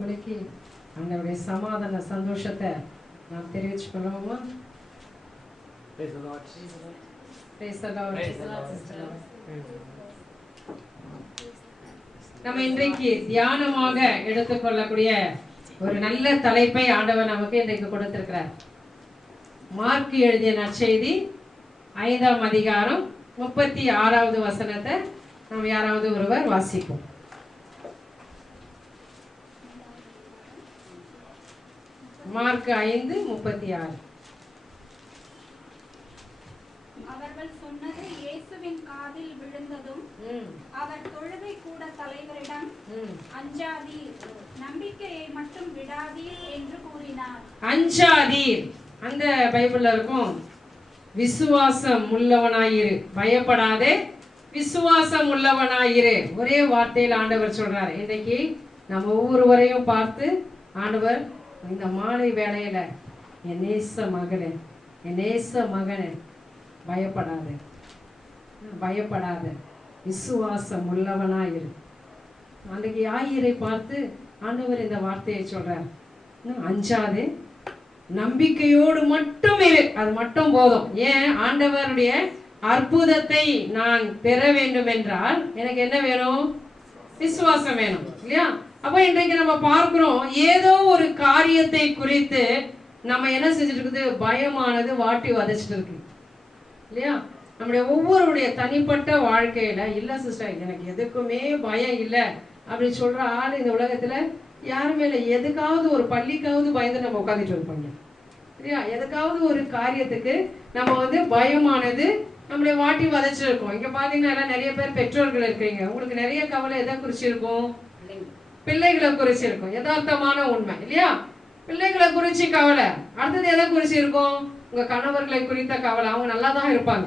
உங்களுக்கு அந்தவுடைய சமாதான சந்தோஷத்தை நாம் தெரிவிச்சு கொள்வோமா? Praise the Lord. Praise the Lord. Praise the Lord. நம்ம இன்றைக்கு தியானமாக எடுத்துக்கொள்ளக்கூடிய ஒரு நல்ல தலைப்பை ஆண்டவர் நமக்கு இன்றைக்கு கொடுத்திருக்கிறார். மார்க் எழுதிய நற்செய்தி 5ஆம் அதிகாரம் 36வது வசனத்தை நாம் யாராவது ஒருவர் வாசிப்போம். மார்க் 5:36. அவர்கள் சொன்னது இயேசுவின் காதில் விழுந்ததும் அவர் தொழுகை கூட தலைவரிடம் அஞ்சாதீர், நம்பிக்கையை மட்டும் விடாதீர் என்று கூறினார். அஞ்சாதீர் அந்த பைபிள்ல இருக்கும், விசுவாசம் உள்ளவனாயிரு, பயப்படாதே விசுவாசம் உள்ளவனாயிரு. ஒரே வார்த்தையில் ஆண்டவர் சொல்றாரு. இன்னைக்கு நம்ம ஒவ்வொருவரையும் பார்த்து ஆண்டவர் இந்த மாலை வேளையில என் நேச மகனே, என் நேச மகனே, பயப்படாத பயப்படாத விசுவாசம் உள்ளவனாயிரு. அன்றைக்கு ஆயிரை பார்த்து ஆண்டவர் இந்த வார்த்தையை சொல்றார். அஞ்சாதே, நம்பிக்கையோடு மட்டும் இரு, அது மட்டும் போதும். ஏன்? ஆண்டவருடைய அற்புதத்தை நான் பெற வேண்டும் என்றால் எனக்கு என்ன வேணும்? விசுவாசம் வேணும், இல்லையா? அப்ப இன்றைக்கு நம்ம பார்க்கிறோம், ஏதோ ஒரு காரியத்தை குறித்து நம்ம என்ன செஞ்சுட்டு இருக்குது? பயமானது வாட்டி வதைச்சிட்டு இருக்கு, இல்லையா? நம்முடைய ஒவ்வொருடைய தனிப்பட்ட வாழ்க்கையில இல்ல சிஸ்டர், எனக்கு எதுக்குமே பயம் இல்லை அப்படின்னு சொல்ற ஆள் இந்த உலகத்துல யாருமே இல்லை. எதுக்காவது ஒரு பள்ளிக்காவது பயந்து நம்ம உட்காந்துட்டு இருப்போங்க, இல்லையா? எதுக்காவது ஒரு காரியத்துக்கு நம்ம பயமானது நம்மளை வாட்டி வதைச்சிருக்கோம். இங்க பாத்தீங்கன்னா எல்லாம் நிறைய பேர் பெற்றோர்கள் இருக்கீங்க, உங்களுக்கு நிறைய கவலை எதை குறிச்சு இருக்கும்? பிள்ளைகளை குறிச்சு இருக்கும். யதார்த்தமான உண்மை, இல்லையா? பிள்ளைகளை குறிச்சு கவலை. அடுத்தது எதை குறிச்சு இருக்கும்? உங்க கணவர்களை குறித்த கவலை. அவங்க நல்லா தான் இருப்பாங்க,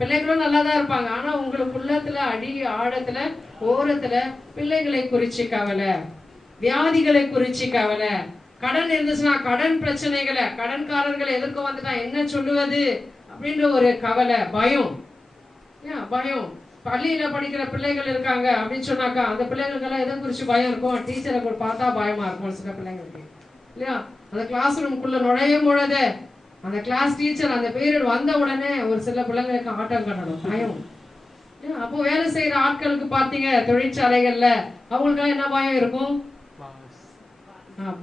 பிள்ளைகளும் நல்லா தான் இருப்பாங்க, ஆனா உங்களுக்கு உள்ளத்துல அடி ஆழத்துல ஓரத்துல பிள்ளைகளை குறிச்சு கவலை, வியாதிகளை குறிச்சு கவலை, கடன் இருந்துச்சுன்னா கடன் பிரச்சனைகளை, கடன்காரர்களை எதிர்க்க வந்துட்டா என்ன சொல்லுவது அப்படின்ற ஒரு கவலை, பயம். பயம். பள்ளியில படிக்கிற பிள்ளைகள் இருக்காங்க அப்படின்னு சொன்னாக்கா அந்த பிள்ளைகளுக்கெல்லாம் எதை குறிச்சு பயம் இருக்கும்? டீச்சரை பார்த்தா பயமா இருக்கும் சில பிள்ளைங்களுக்கு, இல்லையா? அந்த கிளாஸ் ரூமுக்குள்ள நுழையும் பொழுது அந்த கிளாஸ் டீச்சர் அந்த பீரியட் வந்த உடனே ஒரு சில பிள்ளைங்களுக்கு ஆட்டம் கட்டணும், பயம். அப்போ வேலை செய்யற ஆட்களுக்கு பாத்தீங்க தொழிற்சாலைகள்ல அவங்களுக்கெல்லாம் என்ன பயம் இருக்கும்?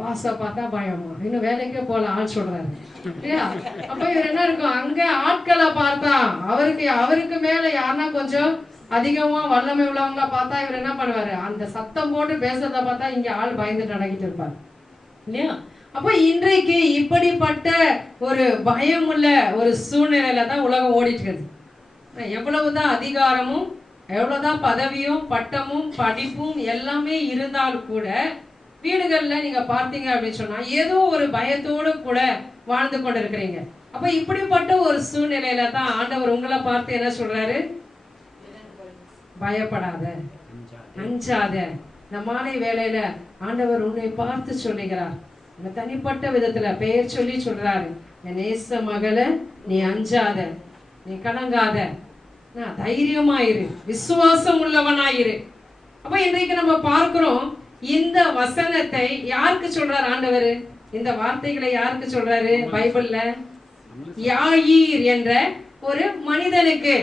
பாஸ பார்த்தா பயமா, இன்னும் வேலைக்கே போல ஆள் சொல்றாரு, இல்லையா? அப்ப இவர் என்ன இருக்கும்? அங்க ஆட்களை பார்த்தா அவருக்கு மேல யாருன்னா கொஞ்சம் அதிகமா வல்லமை உள்ளவங்களா பார்த்தா இவர் என்ன பண்ணுவாரு? அந்த சத்தம் போட்டு பேசுறத பார்த்தா இங்க ஆள் பயந்து நடக்கிட்டு இருப்பாரு, இல்லையா? அப்ப இன்றைக்கு இப்படிப்பட்ட ஒரு பயம் உள்ள ஒரு சூழ்நிலையில தான் உலகம் ஓடிட்டு இருக்குது. எவ்வளவுதான் அதிகாரமும் எவ்வளவுதான் பதவியும் பட்டமும் படிப்பும் எல்லாமே இருந்தாலும் கூட வீடுகள்ல நீங்க பார்த்தீங்க அப்படின்னு சொன்னா ஏதோ ஒரு பயத்தோடு கூட வாழ்ந்து கொண்டு இருக்கிறீங்க. அப்ப இப்படிப்பட்ட ஒரு சூழ்நிலையில தான் ஆண்டவர் உங்களை பார்த்து என்ன சொல்றாரு? பயப்படாத, அஞ்சாத. இந்த மாலை வேளையில ஆண்டவர் உன்னை பார்த்து சொல்லுகிறார். இந்த தனிப்பட்ட விதத்துல பெயர் சொல்லி சொல்றாரு, என் நேச மகளே, நீ அஞ்சாத, நீ கலங்காத, தைரியமாயிரு, விசுவாசம் உள்ளவனாயிரு. அப்ப இன்றைக்கு நம்ம பார்க்கிறோம், இந்த வசனத்தை யாருக்கு சொல்றார் ஆண்டவர்? இந்த வார்த்தைகளை யாருக்கு சொல்றாரு பைபிள்ல? யாயீர் என்ற ஒரு மனிதனுக்கு.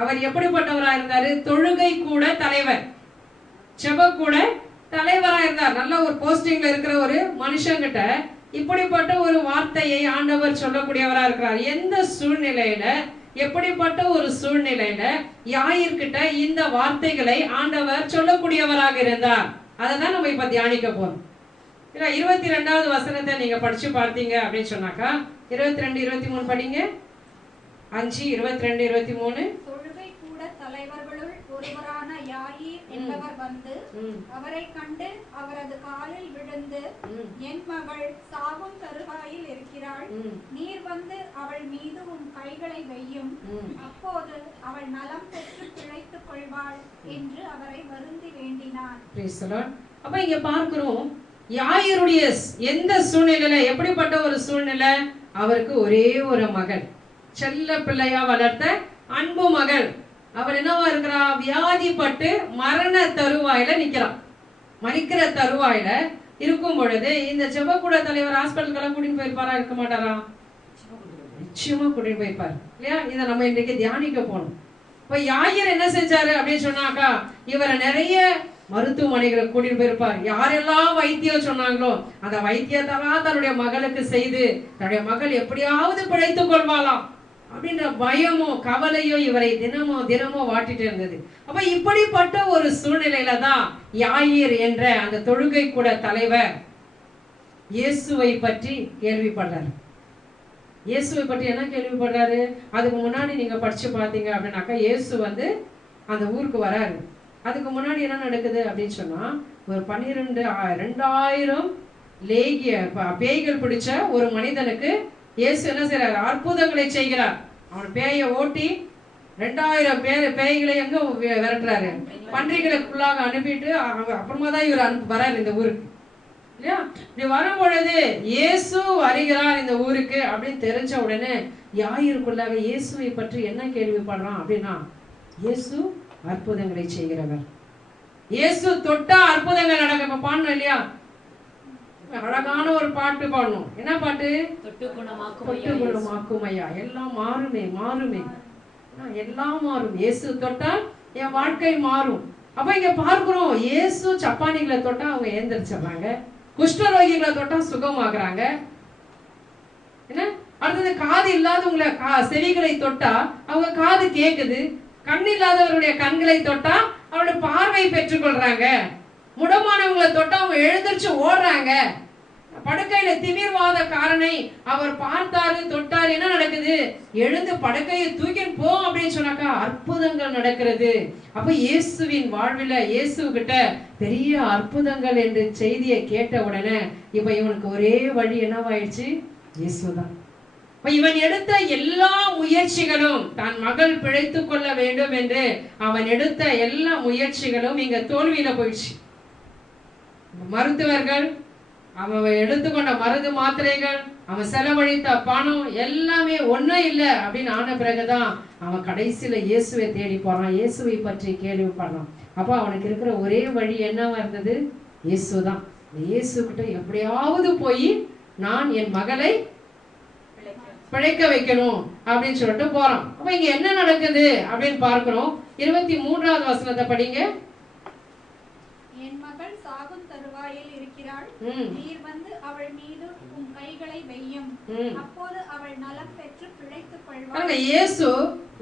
அவர் எப்படிப்பட்டவரா இருந்தாரு? தொழுகை கூட தலைவர், செப கூட தலைவரா இருந்தார். நல்ல ஒரு போஸ்டிங்ல இருக்கிற ஒரு மனுஷங்கிட்ட இப்படிப்பட்ட ஒரு வார்த்தையை ஆண்டவர் சொல்லக்கூடியவரா இருக்கிறார். எந்த சூழ்நிலையில, எப்படிப்பட்ட ஒரு சூழ்நிலையில யாயிர்கிட்ட இந்த வார்த்தைகளை ஆண்டவர் சொல்லக்கூடியவராக இருந்தார்? அதான் நம்ம இப்ப தியானிக்க போறோம். 22வது வசனத்தை நீங்க படிச்சு பார்த்தீங்க அப்படின்னு சொன்னாக்கா 22, 23 படிங்க. 5, 22, 23. தொழுகை கூட தலைவர்களுள் ஒருவரான யாயீர் என்பவர் வந்து அவரை கண்டு அவரது காலில் விழுந்து, என் மகள் சாவும் தருவாயில் இருக்கிறாள், நீர் வந்து அவள் மீது உன் கைகளை வையும், அப்போது அவள் நலம் பெற்று பிழைத்துக் கொள்வாள் என்று அவரை வருந்தி வேண்டினார். அப்ப இங்க பார்க்கிறோம், யாயிருடைய எந்த சூழ்நிலையில, எப்படிப்பட்ட ஒரு சூழ்நிலை? அவருக்கு ஒரே ஒரு மகள், செல்ல பிள்ளையா வளர்த்த அன்பு மகள். அவர் என்னவா இருக்கிறா? வியாதிப்பட்டு மரண தருவாயில நிக்கிறான். மறிக்கிற தருவாயில இருக்கும் பொழுது இந்த ஜெபக்கூட தலைவர் ஹாஸ்பிட்டலுக்கெல்லாம் கூட்டிட்டு போயிருப்பாரா, இருக்க மாட்டாரா? நிச்சயமா கூட்டிட்டு போயிருப்பாரு இல்லையா? இதை நம்ம இன்றைக்கு தியானிக்க போனோம். இப்ப யாயிர் என்ன செஞ்சாரு அப்படின்னு சொன்னாக்கா, இவரை நிறைய மருத்துவமனைகளுக்கு கூட்டிட்டு போயிருப்பார். யாரெல்லாம் வைத்தியம் சொன்னாங்களோ அந்த வைத்தியத்தெல்லாம் தன்னுடைய மகளுக்கு செய்து தன்னுடைய மகள் எப்படியாவது பிழைத்துக் கொள்வாளாம் அப்படின்ற பயமோ கவலையோ இவரை தினமோ வாட்டிட்டு இருந்தது. அப்ப இப்படிப்பட்ட ஒரு சூழ்நிலையில தான் யாயிர் என்ற அந்த தொழுகை கூட தலைவர் இயேசுவை பற்றி கேள்விப்படுறாரு. இயேசுவை பற்றி என்ன கேள்விப்படுறாரு? அதுக்கு முன்னாடி நீங்க படிச்சு பார்த்தீங்க அப்படின்னாக்கா, இயேசு வந்து அந்த ஊருக்கு வராரு. அதுக்கு முன்னாடி என்ன நடக்குது அப்படின்னு சொன்னா, ஒரு 2000 லேகிய பேய்கள் பிடிச்ச ஒரு மனிதனுக்கு இயேசு என்ன செய்யறாரு? அற்புதங்களை செய்கிறார். அவன் பேயை ஓட்டி 2000 பேய்களை எங்க விரட்டுறாரு? பன்றிகளுக்குள்ளாக அனுப்பிட்டு அப்புறமா தான் இவர் வராரு இந்த ஊருக்கு இல்லையா? இப்படி வரும் பொழுது இயேசு வருகிறார் இந்த ஊருக்கு அப்படின்னு தெரிஞ்ச உடனே யாயிருக்குள்ளாக இயேசுவை பற்றி என்ன கேள்விப்படுறான் அப்படின்னா, இயேசு அற்புதங்களை செய்கிறவர், இயேசு தொட்டா அற்புதங்கள் நடக்கும். இப்ப பாடணும் இல்லையா? அழகான ஒரு பாட்டு பாடணும். என்ன பாட்டு? தொட்டு குணமாக்கும் ஐயா. எல்லாம் மாறுமே எல்லாம் மாறும். இயேசு தொட்டா என் வாழ்க்கை மாறும். அப்ப இங்க பார்க்கிறோம், இயேசு சப்பானிகளை தொட்டா அவங்க ஏந்திரிச்சிடறாங்க, குஷ்டரோகிகளை தொட்டா சுகமாகறாங்க. என்ன அடுத்தது? காது இல்லாதவங்களை செவிகளை தொட்டா அவங்க காது கேக்குது, கண் இல்லாதவருடைய கண்களை தொட்டா அவருடைய பார்வை பெற்றுக்கொள்றாங்க, முடமானவங்களை தொட்டா அவங்க எழுந்திருச்சு ஓடுறாங்க, படுக்கையில திமிர்வாத காரனை அவர் பார்த்தாரு தொட்டாரு, என்ன நடக்குது? எழுந்து படுக்கையை தூக்கிட்டு போ அப்படின்னு சொன்னாக்கா அற்புதங்கள் நடக்கிறது. அப்ப இயேசுவின் வாழ்வில இயேசு கிட்ட பெரிய அற்புதங்கள் என்ற செய்தியை கேட்ட உடனே இப்ப இவனுக்கு ஒரே வழி என்னவாயிடுச்சு? இயேசுதான். இவன் எடுத்த எல்லா முயற்சிகளும் தன் மகள் பிழைத்துக் கொள்ள வேண்டும் என்று அவன் எடுத்த எல்லா முயற்சிகளும் இங்க தோல்வியில போயிடுச்சு. மருத்துவர்கள் அவன் எடுத்துக்கொண்ட மருந்து மாத்திரைகள், அவன் செலவழித்த பணம் எல்லாமே ஒன்னும் இல்லை அப்படின்னு ஆன பிறகுதான் அவன் கடைசியில இயேசுவை தேடி போறான், இயேசுவை பற்றி கேள்விப்படுறான். அப்ப அவனுக்கு இருக்கிற ஒரே வழி என்னவா இருந்தது? இயேசுதான். இயேசு கிட்ட எப்படியாவது போய் நான் என் மகளை பிழைக்க வைக்கணும் அப்படின்னு சொல்லிட்டு போறான். அப்ப இங்க என்ன நடக்குது அப்படின்னு பார்க்கிறோம். 23வது வசனத்தை படிங்க. என் மகள் சாகும் தருவாயில் இருக்கிறாள், நீர் வந்து அவள் மீது உம் கைகளை வையும், அப்போது அவள் நலம் பெற்று பிழைத்துக் கொள்வாள். இயேசு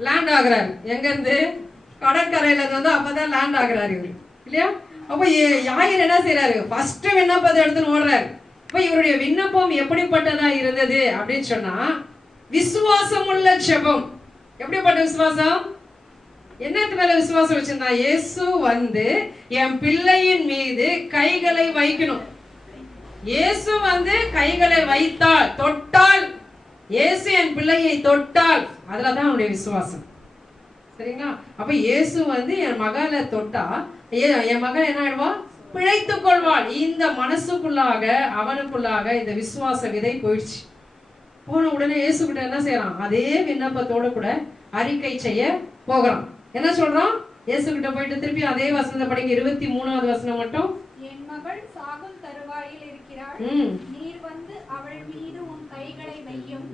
லேண்ட் ஆகுறாரு. எங்க இருந்து? கடற்கரையில இருந்து அப்பதான் லேண்ட் ஆகுறாரு இவரு இல்லையா? அப்ப யாயிர் என்ன செய்யறாரு? ஃபர்ஸ்ட் விண்ணப்பத்தை எடுத்து ஓடுறாரு. இப்ப இவருடைய விண்ணப்பம் எப்படிப்பட்டதா இருந்தது அப்படின்னு சொன்னா, விசுவாசம் உள்ள ஜெபம். எப்படிப்பட்ட விசுவாசம்? என்னத்து மேல விசுவாசம் வச்சிருந்தா? இயேசு வந்து என் பிள்ளையின் மீது கைகளை வைக்கணும். இயேசு வந்து கைகளை வைத்தால், தொட்டால், இயேசு என் பிள்ளையை தொட்டால், அதுலதான் அவனுடைய விசுவாசம். சரிங்களா? அப்ப இயேசு வந்து என் மகளை தொட்டா என் மகள் என்ன ஆயிடுவா? பிழைத்துக் கொள்வாள். இந்த மனசுக்குள்ளாக அவனுக்குள்ளாக இந்த விசுவாச விதை போயிடுச்சு. போன உடனே இயேசு கிட்ட என்ன செய்யறான்? அதே விண்ணப்பத்தோடு கூட அறிக்கை செய்ய போகிறான். என்ன சொல்றான்? இயேசு கிட்ட போயிட்டு திருப்பி அதே வசனத்தை படிங்க. 23வது வசனம் மட்டும். என் மகள் சாகும் தருவாயில் இருக்கிறாள், நீர் வந்து அவள் மீது உன் கைகளை வையும்,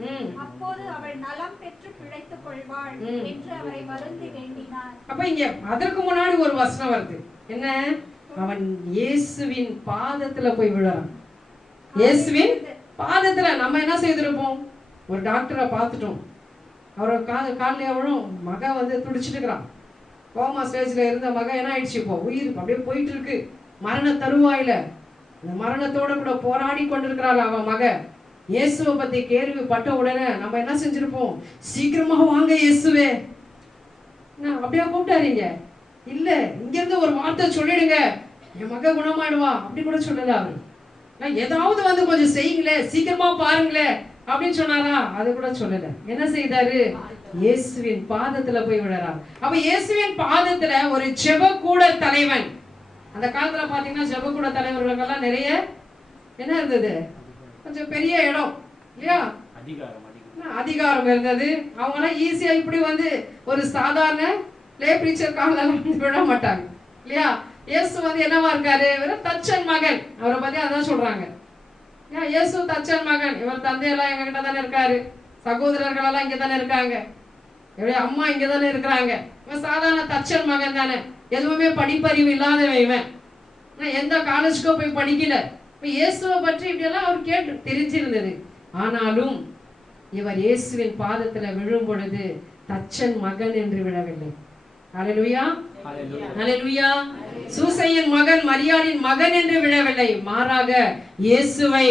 அப்போது அவள் நலம் பெற்று பிழைத்துக் கொள்வாள் என்று அவரை வருந்தி வேண்டினார். அப்ப இங்க அதற்கு முன்னாடி ஒரு வசனம் வருது. என்ன? அவன் இயேசுவின் பாதத்துல போய் விழுறான். இயேசுவின் பாதத்துல. நம்ம என்ன செய்திருப்போம்? ஒரு டாக்டரை பார்த்துட்டோம், அவரோட காலில் எவ்வளவு மக வந்து துடிச்சிட்டு இருக்கிறான். கோமா ஸ்டேஜ்ல இருந்த மக என்ன ஆயிடுச்சு? இப்போ உயிர் அப்படியே போயிட்டு இருக்கு, மரண தருவாயில. இந்த மரணத்தோட கூட போராடி கொண்டிருக்கிறாள் அவன் மக. இயேசுவை பத்தி கேள்விப்பட்ட உடனே நம்ம என்ன செஞ்சிருப்போம்? சீக்கிரமா வாங்க இயேசுவே. அப்படியே கூப்பிட்டாருங்க? இல்ல, இங்க இருந்து ஒரு வார்த்தை சொல்லிடுங்க, என் மக குணமாயிடுவா அப்படி கூட சொல்லல அவரு. ஏதாவது வந்து கொஞ்சம் செய்யுங்களே, சீக்கிரமா பாருங்களே அப்படின்னு சொன்னாரா? அது கூட சொல்லல. என்ன செய்தாரு? இயேசுவின் பாதத்துல போய் விழறார். அப்ப இயேசுவின் பாதத்துல ஒரு ஜெபக்கூட தலைவன். அந்த காலத்துல பாத்தீங்கன்னா ஜெபக்கூட தலைவர்களுக்கெல்லாம் நிறைய என்ன இருந்தது? கொஞ்சம் பெரிய இடம் இல்லையா? அதிகாரம் இருந்தது. அவங்க எல்லாம் ஈஸியா இப்படி வந்து ஒரு சாதாரண லே பிரீச்சர் காலில் விழ மாட்டாங்க இல்லையா? இயேசு வந்து என்னவா இருக்காரு? இவர் தச்சன் மகன். அவரை பத்தி அதான் சொல்றாங்க. ஏன் இயேசு தச்சன் மகன்? இவர் தந்தையெல்லாம் எங்க கிட்ட தானே இருக்காரு, சகோதரர்கள் எல்லாம் இங்க தானே இருக்காங்க, இவருடைய அம்மா இங்க தானே இருக்கிறாங்க. இவன் சாதாரண தச்சன் மகன் தானே, எதுவுமே படிப்பறிவு இல்லாதவன் இவன், எந்த காலேஜுக்கோ போய் படிக்கல. இப்ப இயேசுவை பற்றி இப்படி எல்லாம் அவர் கேட்டு தெரிஞ்சிருந்தது. ஆனாலும் இவர் இயேசுவின் பாதத்துல விழும் பொழுது தச்சன் மகன் என்று விழவில்லை. அல்லேலூயா, அல்லேலூயா. சூசையின் மகன், மரியாளின் மகன் என்று விழவில்லை. மாறாக இயேசுவை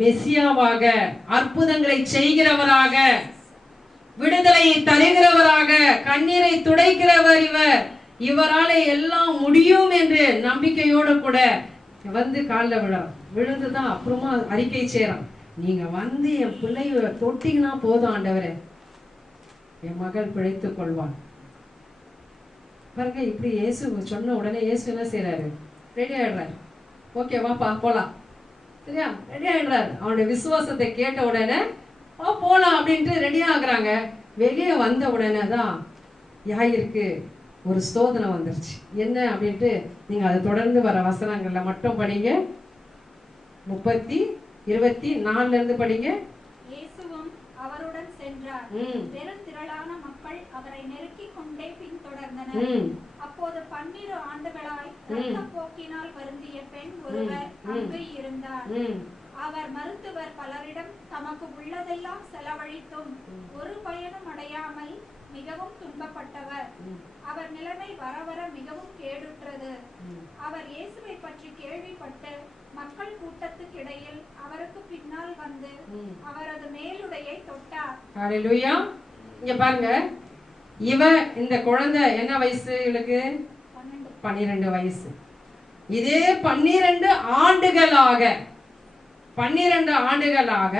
மெசியாவாக, அற்புதங்களை செய்கிறவராக, விடுதலையை தருகிறவராக, கண்ணீரை துடைக்கிறவர் இவர், இவராலே எல்லாம் முடியும் என்று நம்பிக்கையோடு கூட வந்து காலில் விழுந்துதான் அப்புறமா அறிக்கை செய்யறான். நீங்க வந்து என் பிள்ளைய தொட்டிங்கன்னா போதும் ஆண்டவரே, என் மகள் பிழைத்துக் கொள்வான். பாருங்க, இப்படி இயேசு சொன்ன உடனே இயேசு என்ன செய்யறாரு? ரெடி ஆயிடுறாரு. ஓகே வாப்பா போலாம், சரியா? ரெடி ஆயிடுறாரு. அவனுடைய விசுவாசத்தை கேட்ட உடனே போலாம் அப்படின்ட்டு ரெடி ஆகுறாங்க. வெளியே வந்த உடனே தான் யாயிருக்கு ஒரு சோதனை வந்துருச்சு. என்ன அப்படின்ட்டு நீங்க அதை தொடர்ந்து வர வசனங்கள்ல மட்டும் படிங்க. 24 இருந்து படிங்க. இயேசுவும் அவருடன் சென்றார். பெருந்திரளான மக்கள் அவரை நெருக்கிக் கொண்டே பின்தொடர்ந்தனர். அப்போது 12 ஆண்டுகளாய் இரத்தப்போக்கினால் வருந்திய பெண் ஒருவர் அங்கு இருந்தார். அவர் மருத்துவர் பலரிடம் தமக்கு உள்ளதெல்லாம் செலவழித்தும் ஒரு பயனும் அடையாமல் மிகவும் துன்பப்பட்டவர். அவர் நிலைமை வர வர மிகவும் கேடுற்றது. அவர் இயேசுவை பற்றி கேள்விப்பட்டு மக்கள் கூட்டத்துக்கிடையில் அவருக்கு பின்னால் வந்து அவரது மேலுடையை தொட்டார். ஹல்லேலூயா. இங்க பாருங்க, இந்த குழந்தை என்ன வயசு? இவளுக்கு 12 வயசு. இதே 12 ஆண்டுகளாக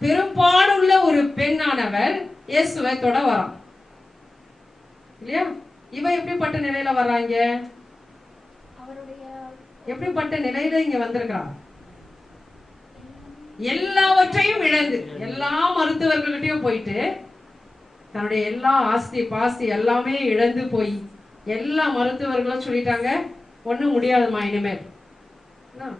பெரும்பாடுள்ள ஒரு பெண்ணானவர் இயேசுவை தொட வரான் இல்லையா? இவ எப்படிப்பட்ட நிலையில வர்றாங்க? எப்படிப்பட்ட நிலையில இங்க வந்திருக்கிறான்? எல்லாவற்றையும் இழந்து, எல்லா மருத்துவர்கள்கிட்டயும் போயிட்டு தன்னுடைய எல்லா ஆஸ்தி பாஸ்தி எல்லாமே இழந்து போய் எல்லா மருத்துவர்களும் சொல்லிட்டாங்க, ஒண்ணும் முடியாதுமா, இனிமேல்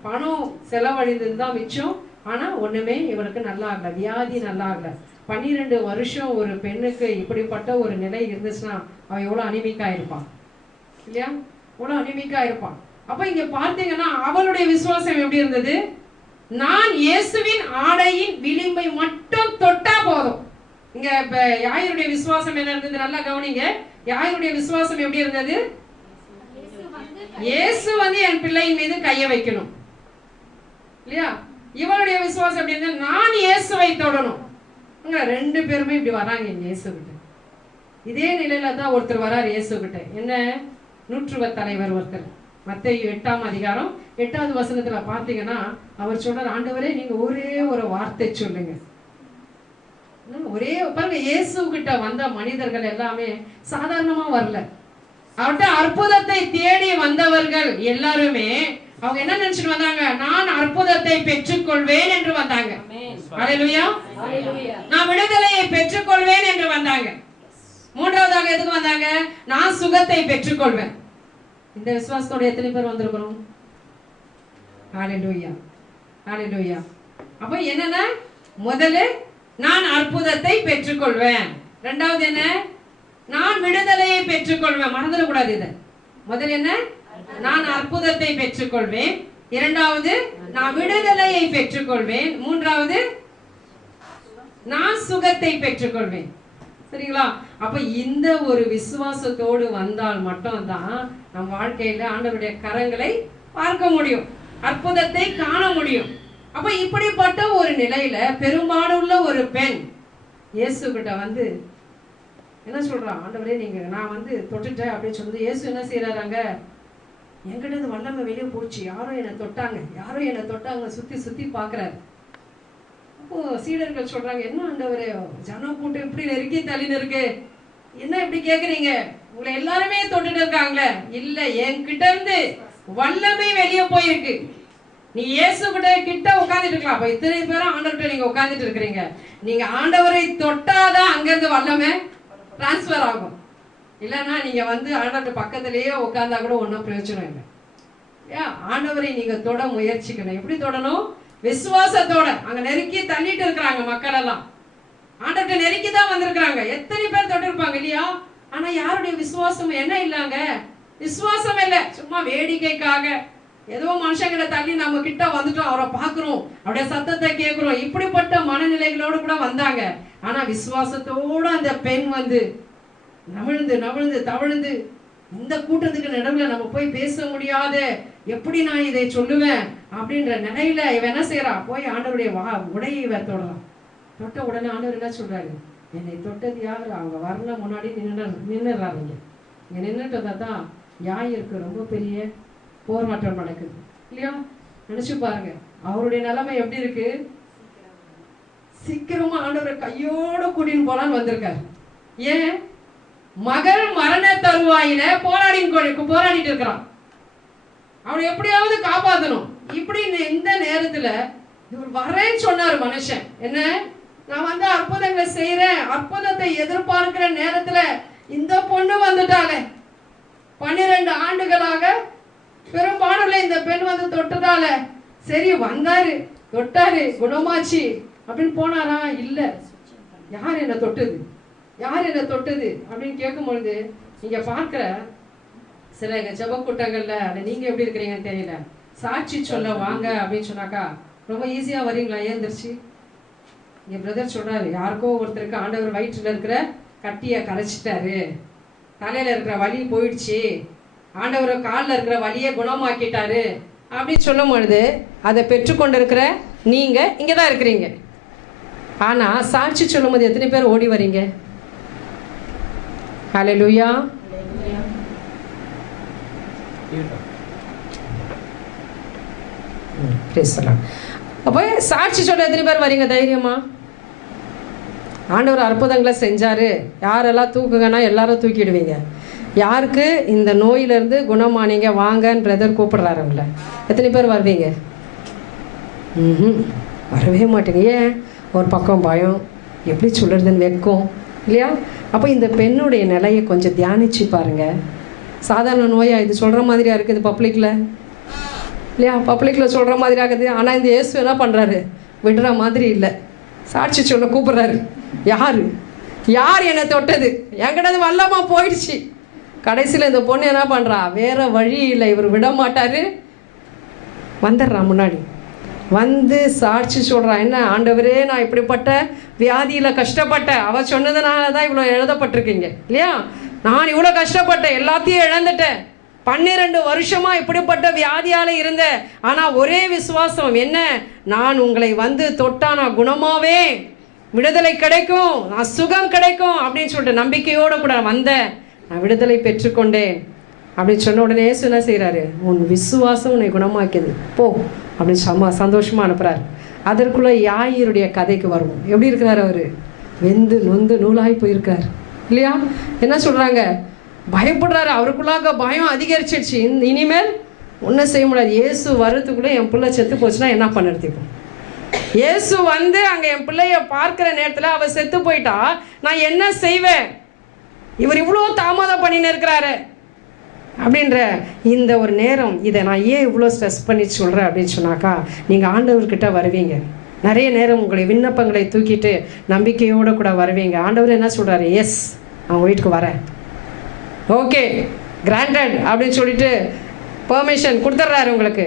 பணம் செலவழிந்ததுதான் மிச்சம். ஆனா ஒண்ணுமே இவளுக்கு நல்லா ஆகல, வியாதி நல்லா ஆகல. 12 வருஷம் ஒரு பெண்ணுக்கு இப்படிப்பட்ட ஒரு நிலை இருந்துச்சுன்னா அவ எவ்வளவு அனிமிக்கா இருப்பான் இல்லையா? எவ்வளவு அனிமிக்கா இருப்பான். அப்ப இங்க பார்த்தீங்கன்னா அவளுடைய விசுவாசம் எப்படி இருந்தது? நான் இயேசுவின் ஆடையின் விளிம்பை மட்டும் தொட்டா போதும். இங்க இப்ப யாருடைய விசுவாசம் என்ன இருந்தது? நல்லா கவனிங்க. யாருடைய விசுவாசம் எப்படி இருந்தது? இயேசு வந்து என் பிள்ளையின் மீது கைய வைக்கணும் இல்லையா? இவளுடைய விசுவாசம் எப்படி இருந்தது? நான் இயேசுவை தொடணும். ரெண்டு பேருமே இப்படி வராங்க இயேசு கிட்ட. இதே நிலையில தான் ஒருத்தர் வரார் இயேசு கிட்ட. என்ன? நூற்றுவ தலைவர் ஒருத்தர். மத்தேயு 8ஆம் அதிகாரம் 8வது வசனத்துல பாத்தீங்கன்னா அவர் சொல்றார், ஆண்டவரே நீங்க ஒரே ஒரு வார்த்தை சொல்லுங்க. ஒரே பாருங்க, இயேசு கிட்ட வந்த மனிதர்கள் எல்லாமே சாதாரணமா வரல. அவர்கிட்ட அற்புதத்தை தேடி வந்தவர்கள் எல்லாருமே அவங்க என்ன நினைச்சிட்டு வந்தாங்க? நான் அற்புதத்தை பெற்றுக்கொள்வேன் என்று வந்தாங்க. அல்லேலூயா. நான் விடுதலையை பெற்றுக்கொள்வேன் என்று வந்தாங்க. மூன்றாவதாக எதுக்கு வந்தாங்க? நான் சுகத்தை பெற்றுக்கொள்வேன். இந்த விசுவாசத்தோட எத்தனை பேர் வந்திருக்கிறோம்? அல்லேலூயா, அல்லேலூயா. அப்ப என்னன்னா, முதல்ல நான் அற்புதத்தை பெற்றுக்கொள்வேன். இரண்டாவது என்ன? நான் விடுதலையை பெற்றுக்கொள்வேன். மறந்துடக்கூடாது இதை. முதல் என்ன? நான் அற்புதத்தை பெற்றுக்கொள்வேன். இரண்டாவது நான் விடுதலையை பெற்றுக்கொள்வேன். மூன்றாவது நான் சுகத்தை பெற்றுக்கொள்வேன். சரிங்களா? அப்ப இந்த ஒரு விசுவாசத்தோடு வந்தால் மட்டும்தான் நம் வாழ்க்கையில ஆண்டவருடைய கரங்களை பார்க்க முடியும், அற்புதத்தை காண முடியும். அப்ப இப்படிப்பட்ட ஒரு நிலையில பெரும்பாடுள்ள ஒரு பெண் இயேசு கிட்ட வந்து என்ன சொல்றான்? ஆண்டவரே நீங்க நான் வந்து தொட்டுட்டேன் அப்படின்னு சொல்லுது. இயேசு என்ன செய்யறாங்க? என்கிட்ட இருந்து வல்லமை வெளியே போச்சு, யாரோ என்னை தொட்டாங்க, சுத்தி சுத்தி பாக்குறாரு. அப்போ சீடர்கள் சொல்றாங்க, என்ன ஆண்டவரே ஜனம் கூட்டம் இப்படி நெருக்கி தள்ளின்னு இருக்கு, என்ன இப்படி கேக்குறீங்க? உங்களை எல்லாருமே தொட்டுட்டு இருக்காங்களே. இல்ல, என்கிட்ட இருந்து வல்லமை வெளியே போயிருக்கு. நீ இயேசு கிட்ட உட்கார்ந்துட்டு இருக்கலாம். அப்ப இத்தனை பேரும் ஆண்டவர்கிட்ட நீங்க உட்கார்ந்துட்டு இருக்கிறீங்க. நீங்க ஆண்டவரை தொட்டாதான் அங்கிருந்து வல்லமை டிரான்ஸ்பர் ஆகும். இல்லைன்னா நீங்க வந்து ஆண்டவர்கிட்ட பக்கத்திலேயே உட்கார்ந்தா கூட ஒன்றும் பிரயோஜனம் இல்லை. ஆண்டவரை நீங்க தொட முயற்சிக்கணும். எப்படி தொடணும்? விசுவாசத்தோட. அங்க நெருக்கி தள்ளிட்டு இருக்கிறாங்க மக்கள் எல்லாம், ஆண்டவர்கிட்ட நெருக்கி தான் வந்திருக்கிறாங்க. எத்தனை பேர் தொட்டு இருப்பாங்க இல்லையா? ஆனா யாருடைய விசுவாசம் என்ன இல்லைங்க? விசுவாசம் இல்லை, சும்மா வேடிக்கைக்காக ஏதோ மனுஷங்களை தள்ளி நம்ம கிட்ட வந்துட்டோம், அவரை பார்க்கிறோம், அவருடைய சத்தத்தை கேட்கிறோம், இப்படிப்பட்ட மனநிலைகளோடு கூட வந்தாங்க. ஆனா விசுவாசத்தோட அந்த பெண் வந்து நவிழ்ந்து நவிழ்ந்து தவழ்ந்து, இந்த கூட்டத்துக்கு நடுவில் நம்ம போய் பேச முடியாது, எப்படி நான் இதை சொல்லுவேன் அப்படின்ற நிலையில இவன் என்ன செய்யறா? போய் ஆண்டவருடைய உடையை இவ தொடலாம். தொட்ட உடனே ஆண்டவர் என்ன சொல்றாரு? என்னை தொட்டது யாரு? அவங்க வரல முன்னாடி நின்னுறாங்க. இங்க நின்றுட்டதா தான் யாயிருக்கு ரொம்ப பெரிய போராட்டம் நடக்குது இல்லையா? நினைச்சு பாருங்க அவருடைய நிலைமை எப்படி இருக்கு. சீக்கிரமா ஆண்டவரை கையோட கூட்டின்னு போலான்னு வந்திருக்காரு. ஏன்? மகள் மரண தருவாயில போராடிட்டு இருக்கிறான். அவனை எப்படியாவது காப்பாற்றணும். இப்படி இந்த நேரத்துல இவர் வரேன்னு சொன்னாரு மனுஷன். என்ன? நான் வந்து அற்புதங்களை செய்யறேன், அற்புதத்தை எதிர்பார்க்கிற நேரத்துல இந்த பொண்ணு வந்துட்டாங்க. 12 ஆண்டுகளாக பெரும்பாடுல இந்த பெண் வந்து தொட்டதால சரி வந்தாரு, தொட்டாரு, குணமாச்சு அப்படின்னு போனாரா? இல்ல. யார் என்ன தொட்டது, யார் என்ன தொட்டது அப்படின்னு கேட்கும் பொழுது நீங்க பார்க்கிற சில ஜெப கூட்டங்கள்ல நீங்க எப்படி இருக்கிறீங்கன்னு தெரியல, சாட்சி சொல்ல வாங்க அப்படின்னு சொன்னாக்கா ரொம்ப ஈஸியா வரீங்களா? ஏந்திரிச்சு என் பிரதர் சொல்றாரு, யாருக்கோ ஒருத்தருக்கு ஆண்டவர் வயிற்றுல இருக்கிற கட்டிய கரைச்சிட்டாரு, தலையில இருக்கிற வலி போயிடுச்சு, ஆண்டவர் காலில் இருக்கிற வலியை குணமாக்கிட்டாரு அப்படின்னு சொல்லும் பொழுது அதை பெற்றுக்கொண்டு இருக்கிற நீங்க இங்கதான் இருக்கிறீங்க. ஆனா சாட்சி சொல்லும் போது எத்தனை பேர் ஓடி வரீங்க? ஹல்லேலூயா. அப்போ சாட்சி சொல்ல எத்தனை பேர் வரீங்க தைரியமா? ஆண்டவர் அற்புதங்களை செஞ்சாரு, யாரெல்லாம் தூக்குங்கன்னா எல்லாரும் தூக்கிடுவீங்க. யாருக்கு இந்த நோயிலிருந்து குணமானீங்க வாங்கன்னு பிரதர் கூப்பிடுறாரு, அவங்கள எத்தனை பேர் வருவீங்க? வரவே மாட்டேங்க. ஏன்? ஒரு பக்கம் பயம், எப்படி சொல்றதுன்னு வெட்கம் இல்லையா? அப்போ இந்த பெண்ணுடைய நிலையை கொஞ்சம் தியானிச்சு பாருங்க. சாதாரண நோயா இது? சொல்ற மாதிரியா இருக்குது பப்ளிக்ல இல்லையா? பப்ளிக்ல சொல்ற மாதிரி ஆகுது. ஆனா இந்த இயேசு என்ன பண்றாரு? விடுற மாதிரி இல்லை, சாட்சி சொல்ல கூப்பிடுறாரு. யாரு யார் என்னை தொட்டது? என்கிட்ட வல்லமா போயிடுச்சு. கடைசியில் இந்த பொண்ணு என்ன பண்றா? வேற வழி இல்லை, இவர் விட மாட்டாரு, வந்துடுறான் முன்னாடி வந்து சாட்சி சொல்றான். என்ன? ஆண்டவரே, நான் இப்படிப்பட்ட வியாதியில கஷ்டப்பட்டேன். அவ சொன்னதுனால தான் இவ்வளோ எழுதப்பட்டிருக்கீங்க இல்லையா? நான் இவ்வளோ கஷ்டப்பட்டேன், எல்லாத்தையும் இழந்துட்டேன், 12 வருஷமா இப்படிப்பட்ட வியாதியால இருந்தேன். ஆனா ஒரே விசுவாசம் என்ன? நான் உங்களை வந்து தொட்டா நான் குணமாவே, விடுதலை கிடைக்கும், நான் சுகம் கிடைக்கும் அப்படின்னு சொல்லிட்டு நம்பிக்கையோட கூட வந்தேன், நான் விடுதலை பெற்றுக்கொண்டேன் அப்படின்னு சொன்ன உடனே இயேசு என்ன செய்கிறாரு? உன் விசுவாசம் உன்னை குணமாக்கியது, போ அப்படின்னு சந்தோஷமா அனுப்புறாரு. அதற்குள்ள யாயினுடைய கதைக்கு வருவோம். எப்படி இருக்கிறாரு அவரு? வெந்து நொந்து நூலாய் போயிருக்காரு இல்லையா? என்ன சொல்றாங்க? பயப்படுறாரு. அவருக்குள்ளாக பயம் அதிகரிச்சிடுச்சு. இனிமேல் ஒன்றும் செய்ய முடியாது. இயேசு வர்றதுக்குள்ளே என் பிள்ளை செத்து போச்சுன்னா என்ன பண்ணுறது? இப்போ இயேசு வந்து அங்கே என் பிள்ளைய பார்க்குற நேரத்தில் அவள் செத்து போயிட்டா நான் என்ன செய்வேன்? இவர் இவ்வளோ தாமதம் பண்ணின்னு இருக்கிறாரு அப்படின்ற இந்த ஒரு நேரம். இதை நான் ஏன் இவ்வளோ ஸ்ட்ரெஸ் பண்ணி சொல்கிறேன் அப்படின்னு சொன்னாக்கா, நீங்கள் ஆண்டவர்கிட்ட வருவீங்க. நிறைய நேரம் உங்களை விண்ணப்பங்களை தூக்கிட்டு நம்பிக்கையோடு கூட வருவீங்க. ஆண்டவர் என்ன சொல்கிறாரு? எஸ், அவங்க வீட்டுக்கு வரேன், ஓகே, கிராண்டட் அப்படின்னு சொல்லிட்டு பெர்மிஷன் கொடுத்துட்றாரு, உங்களுக்கு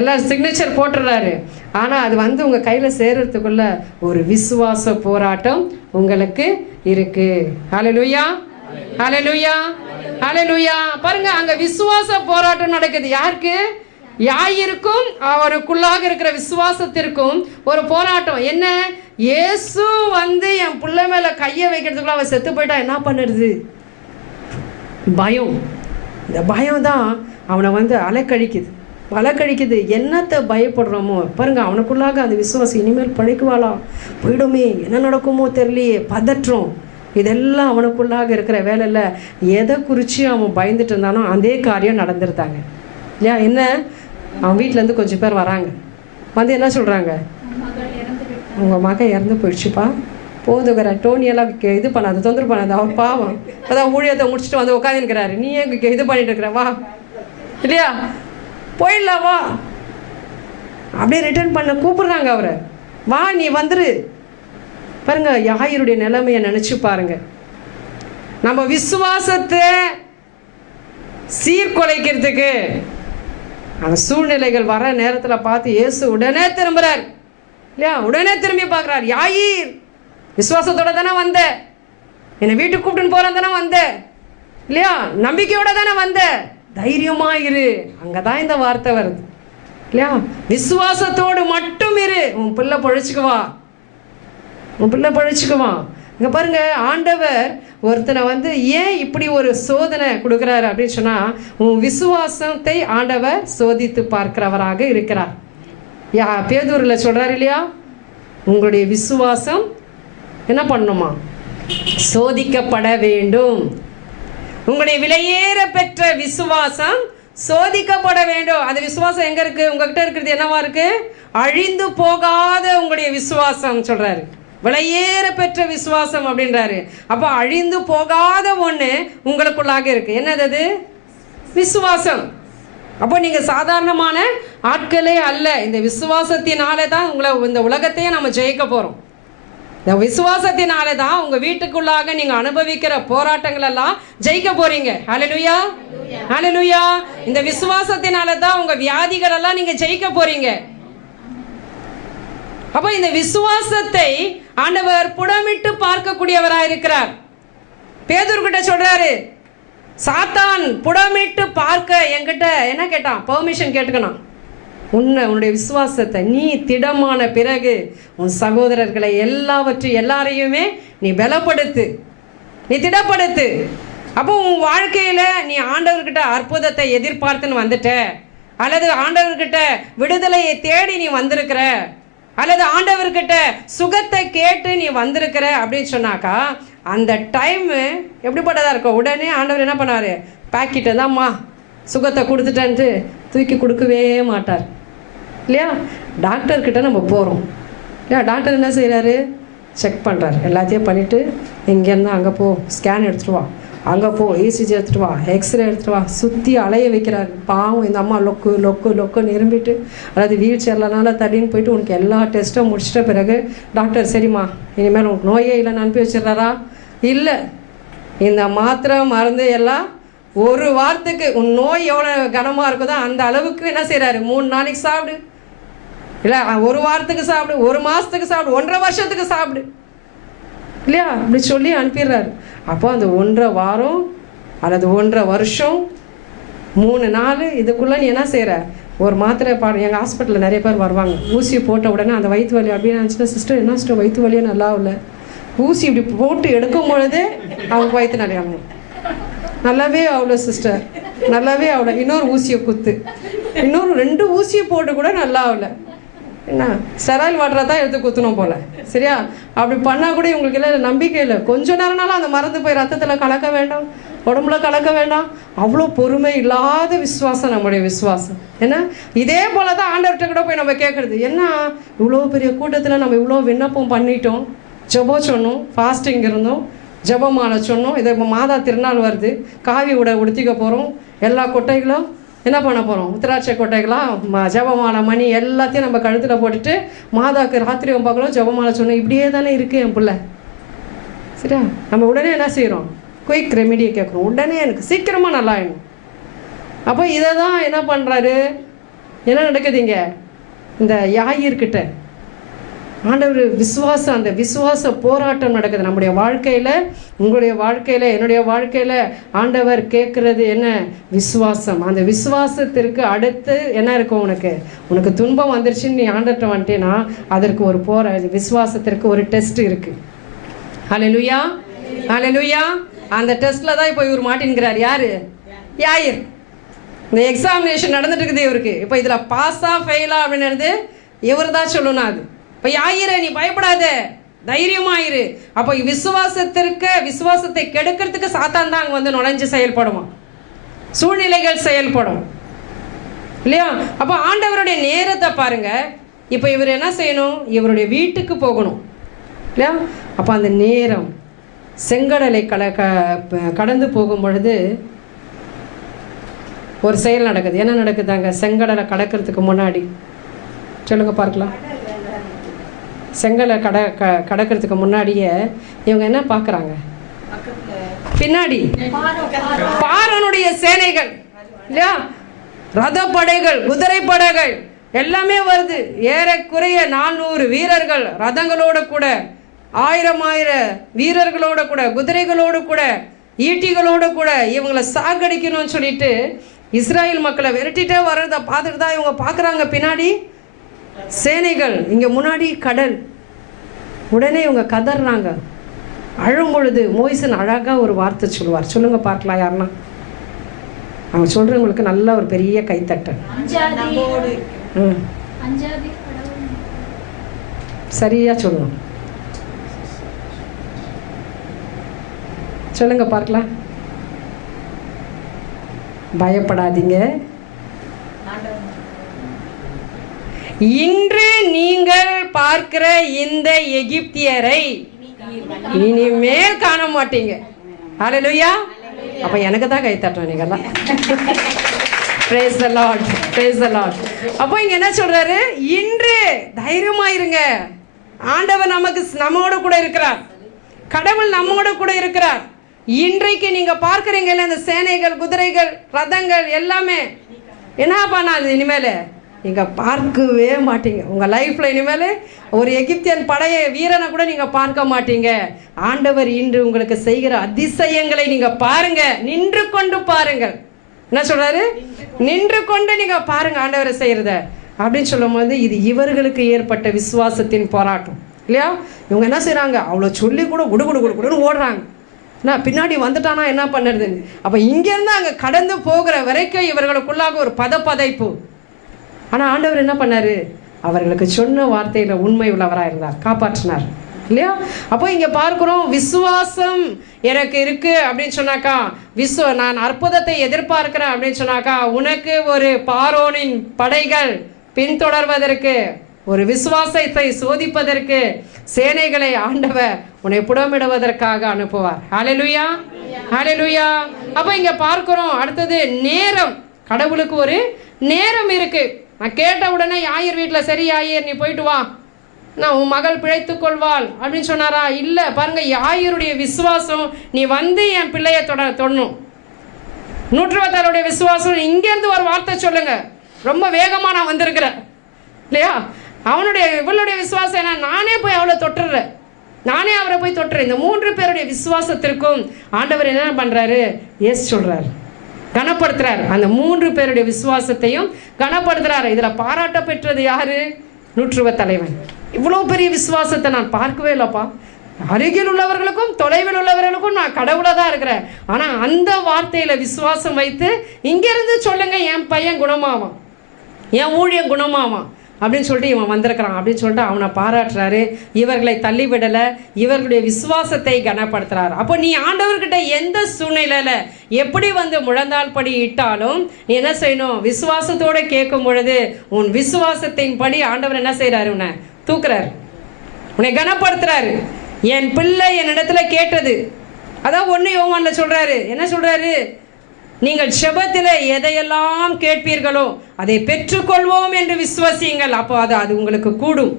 எல்லாம் சிக்னேச்சர் போட்டுடுறாரு. ஆனால் அது வந்து உங்கள் கையில் சேர்றதுக்குள்ள ஒரு விசுவாச போராட்டம் உங்களுக்கு இருக்கு. ஹல்லேலூயா, ஹல்லேலூயா, ஹல்லேலூயா. பாருங்க, அங்க விசுவாச போராட்டம் நடக்குது. யாருக்கு? யாயிருக்கும் அவருக்குள்ளாக இருக்கிற விசுவாசத்திற்கும் ஒரு போராட்டம். என்ன? இயேசு வந்து என் பிள்ளை மேல கையை வைக்கிறதுக்குள்ள அவன் செத்து போயிட்டா என்ன பண்ணுறது? பயம். இந்த பயம் தான் அவனை வந்து அலைக்கழிக்குது. என்னத்தை பயப்படுறோமோ பாருங்க, அவனுக்குள்ளாக அந்த விசுவாசம் இனிமேல் பழைக்குவாளா, போயிடுமே, என்ன நடக்குமோ தெரியலையே, பதற்றம், இதெல்லாம் அவனுக்குள்ளாக இருக்கிற வேலையில் எதை குறித்து அவன் பயந்துட்டு இருந்தானோ அதே காரியம் நடந்துருந்தாங்க இல்லையா? என்ன? அவன் வீட்டிலேருந்து கொஞ்சம் பேர் வராங்க, வந்து என்ன சொல்கிறாங்க? உங்கள் மகன் இறந்து போயிடுச்சுப்பா, போதுகிற டோனியெல்லாம் இது பண்ணாது, தொந்தரவு பண்ணாது, அவர் பாவம் அதான் ஊழியத்தை முடிச்சுட்டு வந்து உட்காந்துருக்கிறாரு, நீ ஏன் இது பண்ணிட்டு இருக்கிற, வா இல்லையா? போயிடலாம் வா, அப்படியே ரிட்டர்ன் பண்ண கூப்பிடுறாங்க அவரை, வா நீ வந்துரு. பாருங்க யாயிருடைய நிலைமையை நினச்சி பாருங்க. நம்ம விசுவாசத்தை சீர்குலைக்கிறதுக்கு அந்த சூழ்நிலைகள் வர நேரத்தில் பார்த்து இயேசு உடனே திரும்புறார் இல்லையா? உடனே திரும்பி பார்க்குறார். யாயிர், விசுவாசத்தோட தானே வந்த, என்னை வீட்டுக்கு கூப்பிட்டுன்னு போகிறேன் தானே வந்த இல்லையா? நம்பிக்கையோட தானே வந்த, தைரியமா இரு. அங்கே தான் இந்த வார்த்தை வருது இல்லையா? விசுவாசத்தோடு மட்டும் இரு, உன் பிள்ளை பழிச்சுக்குவா, உன் பிள்ளை பழிச்சுக்குவா. இங்கே பாருங்க, ஆண்டவர் ஒருத்தனை ஏன் இப்படி ஒரு சோதனை கொடுக்குறாரு அப்படின்னு சொன்னால், உன் விசுவாசத்தை ஆண்டவர் சோதித்து பார்க்கிறவராக இருக்கிறார். பேதுருவில் சொல்கிறார் இல்லையா, உங்களுடைய விசுவாசம் என்ன பண்ணணுமா? சோதிக்கப்பட வேண்டும். உங்களுடைய விலையேற பெற்ற விசுவாசம் சோதிக்கப்பட வேண்டும். அந்த விசுவாசம் எங்கே இருக்குது? உங்ககிட்ட இருக்கிறது என்னவா இருக்குது? அழிந்து போகாத உங்களுடைய விசுவாசம் சொல்கிறாரு. விலையேற பெற்ற விசுவாசம் அப்படின்றாரு. அப்போ அழிந்து போகாத ஒன்று உங்களுக்குள்ளாக இருக்கு. என்னது அது? விசுவாசம். அப்போ நீங்கள் சாதாரணமான ஆட்களே அல்ல. இந்த விசுவாசத்தினாலே தான் உங்களை இந்த உலகத்தையே நம்ம ஜெயிக்க போகிறோம். இந்த விசுவாசத்தினாலே தான் உங்கள் வீட்டுக்குள்ளாக நீங்கள் அனுபவிக்கிற போராட்டங்கள் எல்லாம் ஜெயிக்க போறீங்க. ஹல்லேலூயா, ஹல்லேலூயா. இந்த விசுவாசத்தினால தான் உங்கள் வியாதிகள் எல்லாம் நீங்கள் ஜெயிக்க போறீங்க. அப்போ இந்த விசுவாசத்தை ஆண்டவர் புடமிட்டு பார்க்கக்கூடியவராக இருக்கிறார். பேதுருக்கிட்ட சொல்றாரு, சாத்தான் புடமிட்டு பார்க்க என்கிட்ட என்ன கேட்டான்? பெர்மிஷன் கேட்டுக்கணும். உன்னுடைய விசுவாசத்தை நீ திடமான பிறகு உன் சகோதரர்களை எல்லாரையுமே நீ பலப்படுத்து, நீ திடப்படுத்து. அப்போ உன் வாழ்க்கையில் நீ ஆண்டவர்கிட்ட அற்புதத்தை எதிர்பார்த்துன்னு வந்துட்ட, அல்லது ஆண்டவர்கிட்ட விடுதலையை தேடி நீ வந்திருக்கிற, அல்லது ஆண்டவர்கிட்ட சுகத்தை கேட்டு நீ வந்திருக்கிற அப்படின்னு சொன்னாக்கா, அந்த டைமு எப்படிப்பட்டதாக இருக்கும்? உடனே ஆண்டவர் என்ன பண்ணார்? பாக்கெட்டை தான்மா சுகத்தை கொடுத்துட்டேன்ட்டு தூக்கி கொடுக்கவே மாட்டார் இல்லையா? டாக்டர்கிட்ட நம்ம போகிறோம் இல்லையா? டாக்டர் என்ன செய்கிறாரு? செக் பண்ணுறாரு. எல்லாத்தையும் பண்ணிவிட்டு இங்கேருந்து அங்கே போ, ஸ்கேன் எடுத்துகிட்டு வா, அங்கே போ, ECG எடுத்துகிட்டு வா, எக்ஸ்ரே எடுத்துகிட்டு வா, சுற்றி அலைய வைக்கிறாரு. பாவம் இந்த அம்மா லொக்கு லொக்கு லொக்குன்னு இரும்பிட்டு, அதாவது வீல் சேர்லனால தள்ளின்னு போயிட்டு உனக்கு எல்லா டெஸ்ட்டும் முடிச்சிட்ட பிறகு டாக்டர் சரிம்மா இனிமேல் உனக்கு நோயே இல்லைன்னு அனுப்பி வச்சிடறாரா? இல்லை, இந்த மாத்திரை மருந்து எல்லாம் ஒரு வாரத்துக்கு உன் நோய் எவ்வளோ கனமாக இருக்குதோ அந்த அளவுக்கு என்ன செய்கிறாரு? 3 நாளைக்கு சாப்பிடு, இல்லை ஒரு வாரத்துக்கு சாப்பிடு, 1 மாதத்துக்கு சாப்பிடு, 1.5 வருஷத்துக்கு சாப்பிடு இல்லையா? அப்படி சொல்லி அனுப்பிடுறாரு. அப்போ அந்த 1.5 வாரம் அல்லது 1.5 வருஷம் 3 நாள் இதுக்குள்ளே நீ என்ன செய்கிற? ஒரு மாத்திரை எங்கள் ஹாஸ்பிட்டலில் நிறைய பேர் வருவாங்க, ஊசி போட்ட உடனே அந்த வயிற்று வலி அப்படின்னு நினச்சிட்டு, சிஸ்டர் என்ன சிஸ்டர் வயிற்று வலியே நல்லா இல்லை, ஊசி இப்படி போட்டு எடுக்கும் பொழுதே அவங்க வயிற்று நிறையாங்க, நல்லாவே அவ்வளோ சிஸ்டர், நல்லாவே அவ்வளோ, இன்னொரு ஊசியை குத்து, இன்னொரு 2 ஊசியை போட்டு கூட நல்லா ஆகலை, என்ன ஸ்டெராயில் வாட்டரை தான் எடுத்து குத்தணும் போல் சரியா? அப்படி பண்ணால் கூட இவங்களுக்கு எல்லாம் நம்பிக்கை இல்லை. கொஞ்சம் நேரம்னாலும் அந்த மருந்து போய் ரத்தத்தில் கலக்க வேண்டாம், உடம்புல கலக்க வேண்டாம். அவ்வளோ பொறுமை இல்லாத விசுவாசம் நம்முடைய விசுவாசம். ஏன்னா இதே போல தான் ஆண்டவர்கிட்ட கூட போய் நம்ம கேட்குறது, என்ன இவ்வளோ பெரிய கூட்டத்தில் நம்ம இவ்வளோ விண்ணப்பம் பண்ணிட்டோம், ஜெபம் சொன்னோம், ஃபாஸ்டிங் இருந்தோம், ஜெபமாலை சொன்னோம், இதை இப்போ மாதா திருநாள் வருது, காவி உடை உடுத்திக்க போகிறோம், எல்லா கொட்டைகளும் என்ன பண்ண போகிறோம்? உத்திராட்சை கொட்டைகளாம் ஜெபமாலை மணி எல்லாத்தையும் நம்ம கழுத்தில் போட்டுட்டு மாதாவுக்கு ராத்திரி பார்க்கலாம் ஜெபமாலை சொன்னோம். இப்படியே தானே இருக்குது என் பிள்ளை சரியா? நம்ம உடனே என்ன செய்கிறோம்? குயிக் ரெமிடியை கேட்குறோம், உடனே எனக்கு சீக்கிரமாக நல்லா ஆயிடும். அப்போ இதை தான் என்ன பண்ணுறாரு? என்ன நடக்குதுங்க? இந்த யாயிர்கிட்ட ஆண்டவர் விசுவாசம், அந்த விசுவாச போராட்டம் நடக்குது நம்முடைய வாழ்க்கையில், உங்களுடைய வாழ்க்கையில், என்னுடைய வாழ்க்கையில். ஆண்டவர் கேட்குறது என்ன? விசுவாசம். அந்த விசுவாசத்திற்கு அடுத்து என்ன இருக்கும்? உனக்கு துன்பம் வந்துருச்சுன்னு நீ ஆண்டவர்கிட்ட வந்துட்டேன்னா அதற்கு ஒரு விசுவாசத்திற்கு ஒரு டெஸ்ட் இருக்குது. ஹல்லேலூயா, ஹல்லேலூயா. அந்த டெஸ்ட்டில் தான் இப்போ இவர் மாட்டின்கிறார். யார்? யாயிர். இந்த எக்ஸாமினேஷன் நடந்துட்டு இருக்குது இவருக்கு. இப்போ இதில் பாஸா ஃபெயிலா அப்படின்னு இவர் தான் சொல்லணும். அது இப்போ யாயிரு, நீ பயப்படாத, தைரியமாயிரு. அப்போ விசுவாசத்தை கெடுக்கிறதுக்கு சாத்தான் தான் அங்கே நுழைஞ்சு செயல்படுவான், சூழ்நிலைகள் செயல்படும் இல்லையா? அப்போ ஆண்டவருடைய நேரத்தை பாருங்க. இப்போ இவர் என்ன செய்யணும்? இவருடைய வீட்டுக்கு போகணும் இல்லையா? அப்போ அந்த நேரம் செங்கடலை கடந்து போகும் பொழுது ஒரு செயல் நடக்குது. என்ன நடக்குதாங்க? செங்கடலை கடக்கிறதுக்கு முன்னாடி சொல்லுங்க பார்க்கலாம். செங்கலை கடக்கிறதுக்கு முன்னாடியே இவங்க என்ன பார்க்குறாங்க? பின்னாடி பார்வோனுடைய சேனைகள் இல்லையா, ரத படைகள், குதிரை படைகள் எல்லாமே வருது. ஏறக்குறைய 400 வீரர்கள் ரதங்களோட கூட, 1000 வீரர்களோட கூட, குதிரைகளோடு கூட, ஈட்டிகளோடு கூட இவங்களை சாகடிக்கணும்னு சொல்லிட்டு இஸ்ராயல் மக்களை விரட்டிட்டே வர்றதை பார்த்துட்டு தான் இவங்க பார்க்குறாங்க பின்னாடி சேனைகள், இங்கே முன்னாடி கடல். உடனே இவங்க கதறாங்க. அழும் பொழுது மோய்சன் அழகாக ஒரு வார்த்தை சொல்லுவார். சொல்லுங்க பார்க்கலாம் யாருன்னா. அவங்க சொல்கிறவங்களுக்கு நல்ல ஒரு பெரிய கைத்தட்டல். சரியா சொல்லணும். சொல்லுங்க பார்க்கலாம். பயப்படாதீங்க, இன்று நீங்கள் பார்க்கிற இந்த எகிப்தியரை இனிமேல் காண மாட்டீங்க. ஹல்லேலூயா. அப்ப எனக்கு தான் கை தட்டணும் நீங்கெல்லாம். Praise the Lord, praise the Lord. அப்போ இங்க என்ன சொல்றாரு? இன்று தைரியமா இருங்க, ஆண்டவர் நம்மோட கூட இருக்கிறார், கடவுள் நம்மோட கூட இருக்கிறார். இன்றைக்கு நீங்க பார்க்கிறீங்கல்ல இந்த சேனைகள், குதிரைகள், ரதங்கள் எல்லாமே என்ன பண்ணாது, இனிமேல் நீங்க பார்க்கவே மாட்டீங்க. உங்க லைஃப்ல இனிமேல் ஒரு எகிப்தியன் படைய வீரனை கூட நீங்க பார்க்க மாட்டீங்க. ஆண்டவர் இன்று உங்களுக்கு செய்கிற அதிசயங்களை நீங்க பாருங்க, நின்று கொண்டு பாருங்கள். என்ன சொல்றாரு? நின்று கொண்டு நீங்க பாருங்க ஆண்டவரை செய்யறத அப்படின்னு சொல்லும் போது இது இவர்களுக்கு ஏற்பட்ட விசுவாசத்தின் போராட்டம் இல்லையா. இவங்க என்ன செய்யறாங்க? அவ்வளோ சொல்லி கூட குடுன்னு ஓடுறாங்க. நான் பின்னாடி வந்துட்டானா என்ன பண்ணுறது? அப்போ இங்கேருந்து அங்கே கடந்து போகிற வரைக்கும் இவர்களுக்குள்ளாக ஒரு பதைப்பு. ஆனால் ஆண்டவர் என்ன பண்ணார்? அவர்களுக்கு சொன்ன வார்த்தையில் உண்மை உள்ளவராக இருந்தார், காப்பாற்றினார் இல்லையா. அப்போ இங்கே பார்க்குறோம், விசுவாசம் எனக்கு இருக்குது அப்படின்னு சொன்னாக்கா, நான் அற்புதத்தை எதிர்பார்க்கிறேன் அப்படின்னு சொன்னாக்கா, உனக்கு ஒரு பார்வோனின் படைகள் பின்தொடர்வதற்கு, ஒரு விசுவாசத்தை சோதிப்பதற்கு சேனைகளை ஆண்டவர் உன்னை புடமிடுவதற்காக அனுப்புவார். ஹல்லேலூயா, ஹல்லேலூயா. அப்போ இங்கே பார்க்குறோம் அடுத்தது நேரம். கடவுளுக்கு ஒரு நேரம் இருக்கு. நான் கேட்ட உடனே யாயிர் வீட்டில், சரி யாயிர் நீ போயிட்டு வா, நான் உன் மகள் பிழைத்துக் கொள்வாள் அப்படின்னு சொன்னாரா? இல்லை. பாருங்க, யாயிருடைய விசுவாசம், நீ வந்து என் பிள்ளைய தொடணும். நூற்றுவத்தாருடைய விசுவாசம், இங்கேருந்து ஒரு வார்த்தை சொல்லுங்க, ரொம்ப வேகமாக நான் வந்திருக்கிறேன் இல்லையா. இவளுடைய விசுவாசம் என்ன? நானே போய் அவளை தொட்டுறேன், நானே அவரை போய் தொட்டுறேன். இந்த 3 பேருடைய விசுவாசத்திற்கும் ஆண்டவர் என்ன பண்றாரு? எஸ் சொல்றாரு, கனப்படுத்துறாரு. அந்த 3 பேருடைய விசுவாசத்தையும் கனப்படுத்துறாரு. இதுல பாராட்ட பெற்றது யாரு? நூற்றுவ தலைவன். இவ்வளோ பெரிய விசுவாசத்தை நான் பார்க்கவே இல்லைப்பா. அருகில் உள்ளவர்களுக்கும் தொலைவில் உள்ளவர்களுக்கும் நான் கடவுளாக தான் இருக்கிறேன். ஆனால் அந்த வார்த்தையில் விசுவாசம் வைத்து இங்கேருந்து சொல்லுங்க, என் பையன் குணமாவான், என் ஊழியம் குணமாவான் அப்படின்னு சொல்லிட்டு இவன் வந்திருக்கிறான் அப்படின்னு சொல்லிட்டு அவனை பாராட்டுறாரு. இவர்களை தள்ளிவிடலை, இவர்களுடைய விசுவாசத்தை கனப்படுத்துறாரு. அப்போ நீ ஆண்டவர்கிட்ட எந்த சூழ்நிலையில் எப்படி வந்து முழந்தால் படி இட்டாலும் நீ என்ன செய்யணும்? விசுவாசத்தோடு கேட்கும் பொழுது உன் விசுவாசத்தின் படி ஆண்டவர் என்ன செய்கிறாரு? உன்னை தூக்குறாரு, உன்னை கனப்படுத்துறாரு. என் பிள்ளை என்னிடத்துல கேட்டது, அதான் 1 யோவான்ல சொல்றாரு. என்ன சொல்றாரு? நீங்கள் செபத்தில் எதையெல்லாம் கேட்பீர்களோ அதை பெற்றுக்கொள்வோம் என்று விசுவாசியுங்கள். அப்போ அது உங்களுக்கு கூடும்,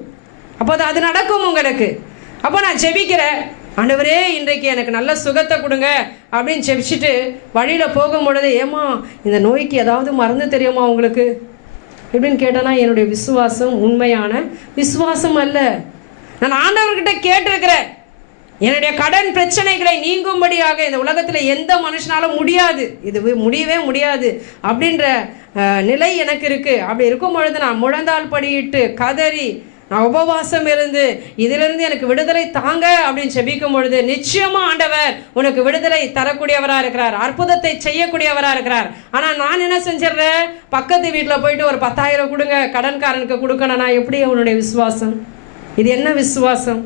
அப்போ அது நடக்கும் உங்களுக்கு. அப்போ நான் ஜெபிக்கிறேன், ஆண்டவரே இன்றைக்கு எனக்கு நல்ல சுகத்தை கொடுங்க அப்படின்னு ஜெபிச்சுட்டு வழியில் போகும் பொழுது, ஏமா இந்த நோய்க்கு ஏதாவது மருந்து தெரியுமா உங்களுக்கு எப்படின்னு கேட்டேன்னா, என்னுடைய விசுவாசம் உண்மையான விசுவாசம் அல்ல. நான் ஆண்டவர்கிட்ட கேட்டிருக்கிறேன், என்னுடைய கடன் பிரச்சனைகளை நீங்கும்படியாக இந்த உலகத்தில் எந்த மனுஷனாலும் முடியாது, இது முடியவே முடியாது அப்படின்ற நிலை எனக்கு இருக்குது. அப்படி இருக்கும் பொழுது நான் முழந்தால் படியிட்டு கதறி நான் உபவாசம் இருந்து இதிலிருந்து எனக்கு விடுதலை தாங்க அப்படின்னு செபிக்கும் பொழுது நிச்சயமாக ஆண்டவர் உனக்கு விடுதலை தரக்கூடியவராக இருக்கிறார், அற்புதத்தை செய்யக்கூடியவராக இருக்கிறார். ஆனால் நான் என்ன செஞ்சிடறேன்? பக்கத்து வீட்டில் போயிட்டு ஒரு 10,000 கொடுங்க, கடன்காரனுக்கு கொடுக்கணும். நான் எப்படி உன்னுடைய விசுவாசம்? இது என்ன விசுவாசம்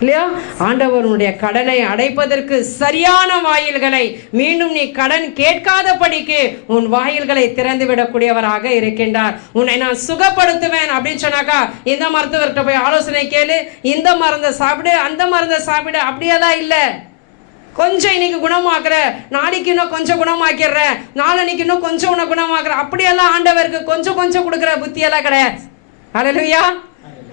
இல்லையா? ஆண்டவருடைய கடனை அடைப்பதற்கு சரியான வாயில்களை, மீண்டும் நீ கடன் கேட்காதபடிக்கு உன் வாயில்களை திறந்து விடக்கூடியவராக இருக்கின்றார். உன்னை நான் சுகப்படுத்துவேன் அப்படின்னு சொன்னாக்கா, இந்த மருத்துவர்கிட்ட போய் ஆலோசனை கேளு, இந்த மருந்தை சாப்பிடு, அந்த மருந்தை சாப்பிடு, அப்படியெல்லாம் இல்லை. கொஞ்சம் இன்னைக்கு குணமாக்குற, நாளைக்கு இன்னும் கொஞ்சம் குணமாக்கிடுற, நாளன்னைக்கு இன்னும் கொஞ்சம் உன்னை குணமாக்குற, அப்படியெல்லாம் ஆண்டவருக்கு கொஞ்சம் கொஞ்சம் கொடுக்குற புத்தியெல்லாம் கிடையாது. ஹல்லேலூயா,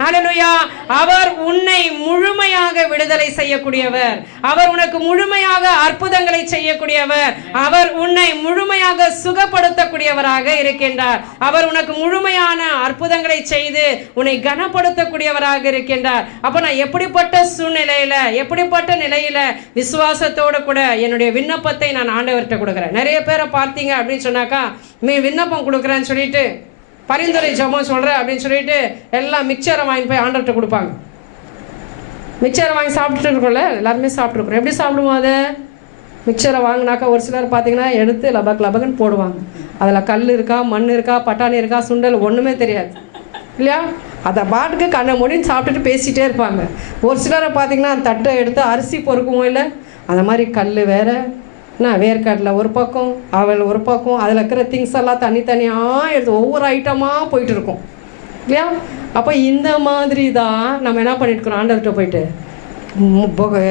ஹல்லேலூயா. அவர் உன்னை முழுமையாக விடுதலை செய்யக்கூடியவர். அவர் உனக்கு முழுமையாக அற்புதங்களை செய்யக்கூடியவர். அவர் உன்னை முழுமையாக சுகப்படுத்தக்கூடியவராக இருக்கின்றார். அவர் உனக்கு முழுமையான அற்புதங்களை செய்து உன்னை கனப்படுத்தக்கூடியவராக இருக்கின்றார். அப்ப நான் எப்படிப்பட்ட சூழ்நிலையில, எப்படிப்பட்ட நிலையில விசுவாசத்தோடு கூட என்னுடைய விண்ணப்பத்தை நான் ஆண்டவர்கிட்ட கொடுக்குறேன். நிறைய பேரை பார்த்தீங்க அப்படின்னு சொன்னாக்கா, விண்ணப்பம் கொடுக்குறேன்னு சொல்லிட்டு பரிந்துரை ஜெபம் சொல்கிறேன் அப்படின்னு சொல்லிட்டு எல்லாம் மிக்சரை வாங்கி போய் ஆண்டவர்கிட்ட கொடுப்பாங்க. மிக்சரை வாங்கி சாப்பிட்டுட்டு இருக்கோம்ல, எல்லாருமே சாப்பிட்ருக்குறோம். எப்படி சாப்பிடுவோம்? அதை மிக்சரை வாங்கினாக்கா ஒரு சிலர் பார்த்தீங்கன்னா எடுத்து லபக் லபக்குன்னு போடுவாங்க. அதில் கல் இருக்கா, மண் இருக்கா, பட்டாணி இருக்கா, சுண்டல் ஒன்றுமே தெரியாது இல்லையா? அதை பாட்டுக்கு கண்ணை மூடின்னு சாப்பிட்டுட்டு பேசிகிட்டே இருப்பாங்க. ஒரு சிலரை பார்த்தீங்கன்னா அந்த தட்டை எடுத்து அரிசி பொறுக்குவோம் இல்லை, அந்த மாதிரி கல் வேறு, வேர்க்கடலை ஒரு பக்கம், அவள் ஒரு பக்கம், அதில் இருக்கிற திங்ஸ் எல்லாம் தனித்தனியாக எடுத்து ஒவ்வொரு ஐட்டமாக போயிட்டு இருக்கோம் இல்லையா? அப்போ இந்த மாதிரி தான் நம்ம என்ன பண்ணிட்டுருக்கோம், ஆண்டவர்கிட்ட போயிட்டு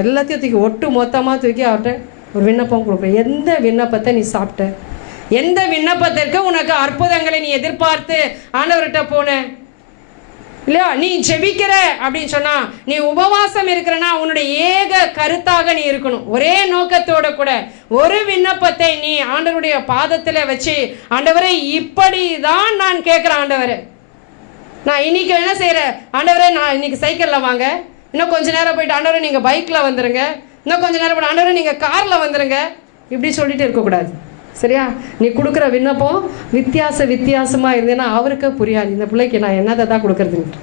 எல்லாத்தையும் தூக்கி ஒட்டு மொத்தமாக தூக்கி அவர்கிட்ட ஒரு விண்ணப்பம் கொடுக்குறோம். எந்த விண்ணப்பத்தை நீ சாப்பிட்ட, எந்த விண்ணப்பத்திற்கு உனக்கு அற்புதங்களை நீ எதிர்பார்த்து ஆண்டவர்கிட்ட போன இல்லையா? நீ ஜெபிக்கிற அப்படின்னு சொன்னா, நீ உபவாசம் இருக்கிறனா உன்னுடைய ஏக கருத்தாக நீ இருக்கணும். ஒரே நோக்கத்தோட கூட ஒரு விண்ணப்பத்தை நீ ஆண்டவருடைய பாதத்தில் வச்சு, ஆண்டவரே இப்படி தான் நான் கேட்குறேன், ஆண்டவரே நான் இன்னைக்கு என்ன செய்கிறேன், ஆண்டவரே நான் இன்னைக்கு சைக்கிளில் வாங்க, இன்னும் கொஞ்சம் நேரம் போயிட்டு ஆண்டவரே நீங்கள் பைக்கில் வந்துடுங்க, இன்னும் கொஞ்சம் நேரம் போய்ட்டு ஆண்டவரே நீங்கள் காரில் வந்துடுங்க, இப்படி சொல்லிட்டு இருக்கக்கூடாது. சரியா? நீ கொடுக்குற விண்ணப்பம் வித்தியாசமாக இருந்தேன்னா அவருக்கு புரியாது, இந்த பிள்ளைக்கு நான் என்னதை தான் கொடுக்குறதுன்னு.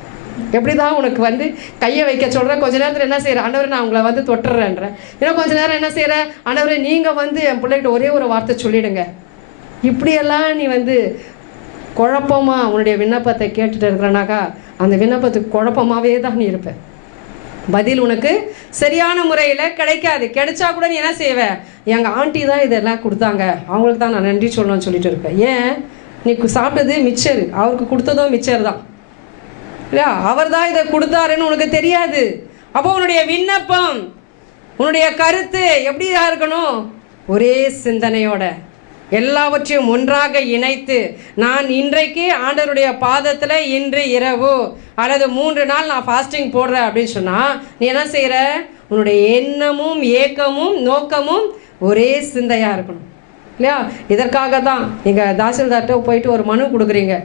எப்படி தான் உனக்கு வந்து கையை வைக்க சொல்கிறேன், கொஞ்சம் நேரத்தில் என்ன செய்கிறேன், ஆண்டவரே நான் உங்களை வந்து தொட்டுறேன்றேன், இன்னும் கொஞ்சம் நேரம் என்ன செய்கிறேன், ஆண்டவரே நீங்கள் வந்து என் பிள்ளைகிட்ட ஒரே ஒரு வார்த்தை சொல்லிவிடுங்க. இப்படியெல்லாம் நீ வந்து குழப்பமாக உன்னுடைய விண்ணப்பத்தை கேட்டுட்டு இருக்கிறனாக்கா அந்த விண்ணப்பத்துக்கு குழப்பமாகவே தான் நீ இருப்ப. பதில் உனக்கு சரியான முறையில் கிடைக்காது. கிடைச்சா கூட நீ என்ன செய்வ, எங்கள் ஆண்டி தான் இதெல்லாம் கொடுத்தாங்க, அவங்களுக்கு தான் நான் நன்றி சொல்லணும்னு சொல்லிட்டு இருப்பேன். ஏன், நீ சாப்பிட்டது மிச்சர், அவருக்கு கொடுத்ததும் மிச்சர் தான் இல்லையா? அவர் தான் இதை கொடுத்தாருன்னு உனக்கு தெரியாது. அப்போ உன்னுடைய விண்ணப்பம், உன்னுடைய கருத்து எப்படியா இருக்கணும், ஒரே சிந்தனையோட எல்லாவற்றையும் ஒன்றாக இணைத்து, நான் இன்றைக்கு ஆண்டவருடைய பாதத்தில் இன்று இரவு அல்லது 3 நாள் நான் ஃபாஸ்டிங் போடுறேன் அப்படின்னு சொன்னால், நீ என்ன செய்கிற, உன்னுடைய எண்ணமும் ஏக்கமும் நோக்கமும் ஒரே சிந்தையாக இருக்கணும் இல்லையா? இதற்காக தான் நீங்கள் தாசில்தார்கிட்ட போயிட்டு ஒரு மனு கொடுக்குறீங்க.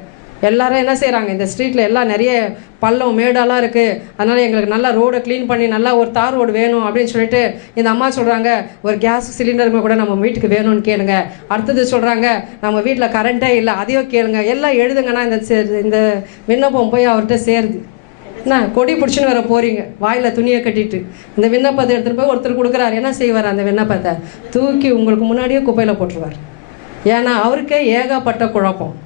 எல்லாரும் என்ன செய்கிறாங்க, இந்த ஸ்ட்ரீட்டில் எல்லாம் நிறைய பள்ளம் மேடெல்லாம் இருக்குது, அதனால் எங்களுக்கு நல்லா ரோடை க்ளீன் பண்ணி நல்லா ஒரு தார் ரோடு வேணும் அப்படின்னு சொல்லிட்டு இந்த அம்மா சொல்கிறாங்க, ஒரு கேஸ் சிலிண்டருங்க கூட நம்ம வீட்டுக்கு வேணும்னு கேளுங்க. அடுத்தது சொல்கிறாங்க, நம்ம வீட்டில் கரண்ட்டே இல்லை, அதையோ கேளுங்க. எல்லாம் எழுதுங்கன்னா இந்த விண்ணப்பம் போய் அவர்கிட்ட சேருது. என்ன கொடி பிடிச்சின்னு வர போகிறீங்க, வாயில் துணியை கட்டிட்டு இந்த விண்ணப்பத்தை எடுத்துகிட்டு போய் ஒருத்தர் கொடுக்குறாரு. என்ன செய்வார், அந்த விண்ணப்பத்தை தூக்கி உங்களுக்கு முன்னாடியே குப்பையில் போட்டுருவார். ஏன்னா அவருக்கே ஏகப்பட்ட குழப்பம்,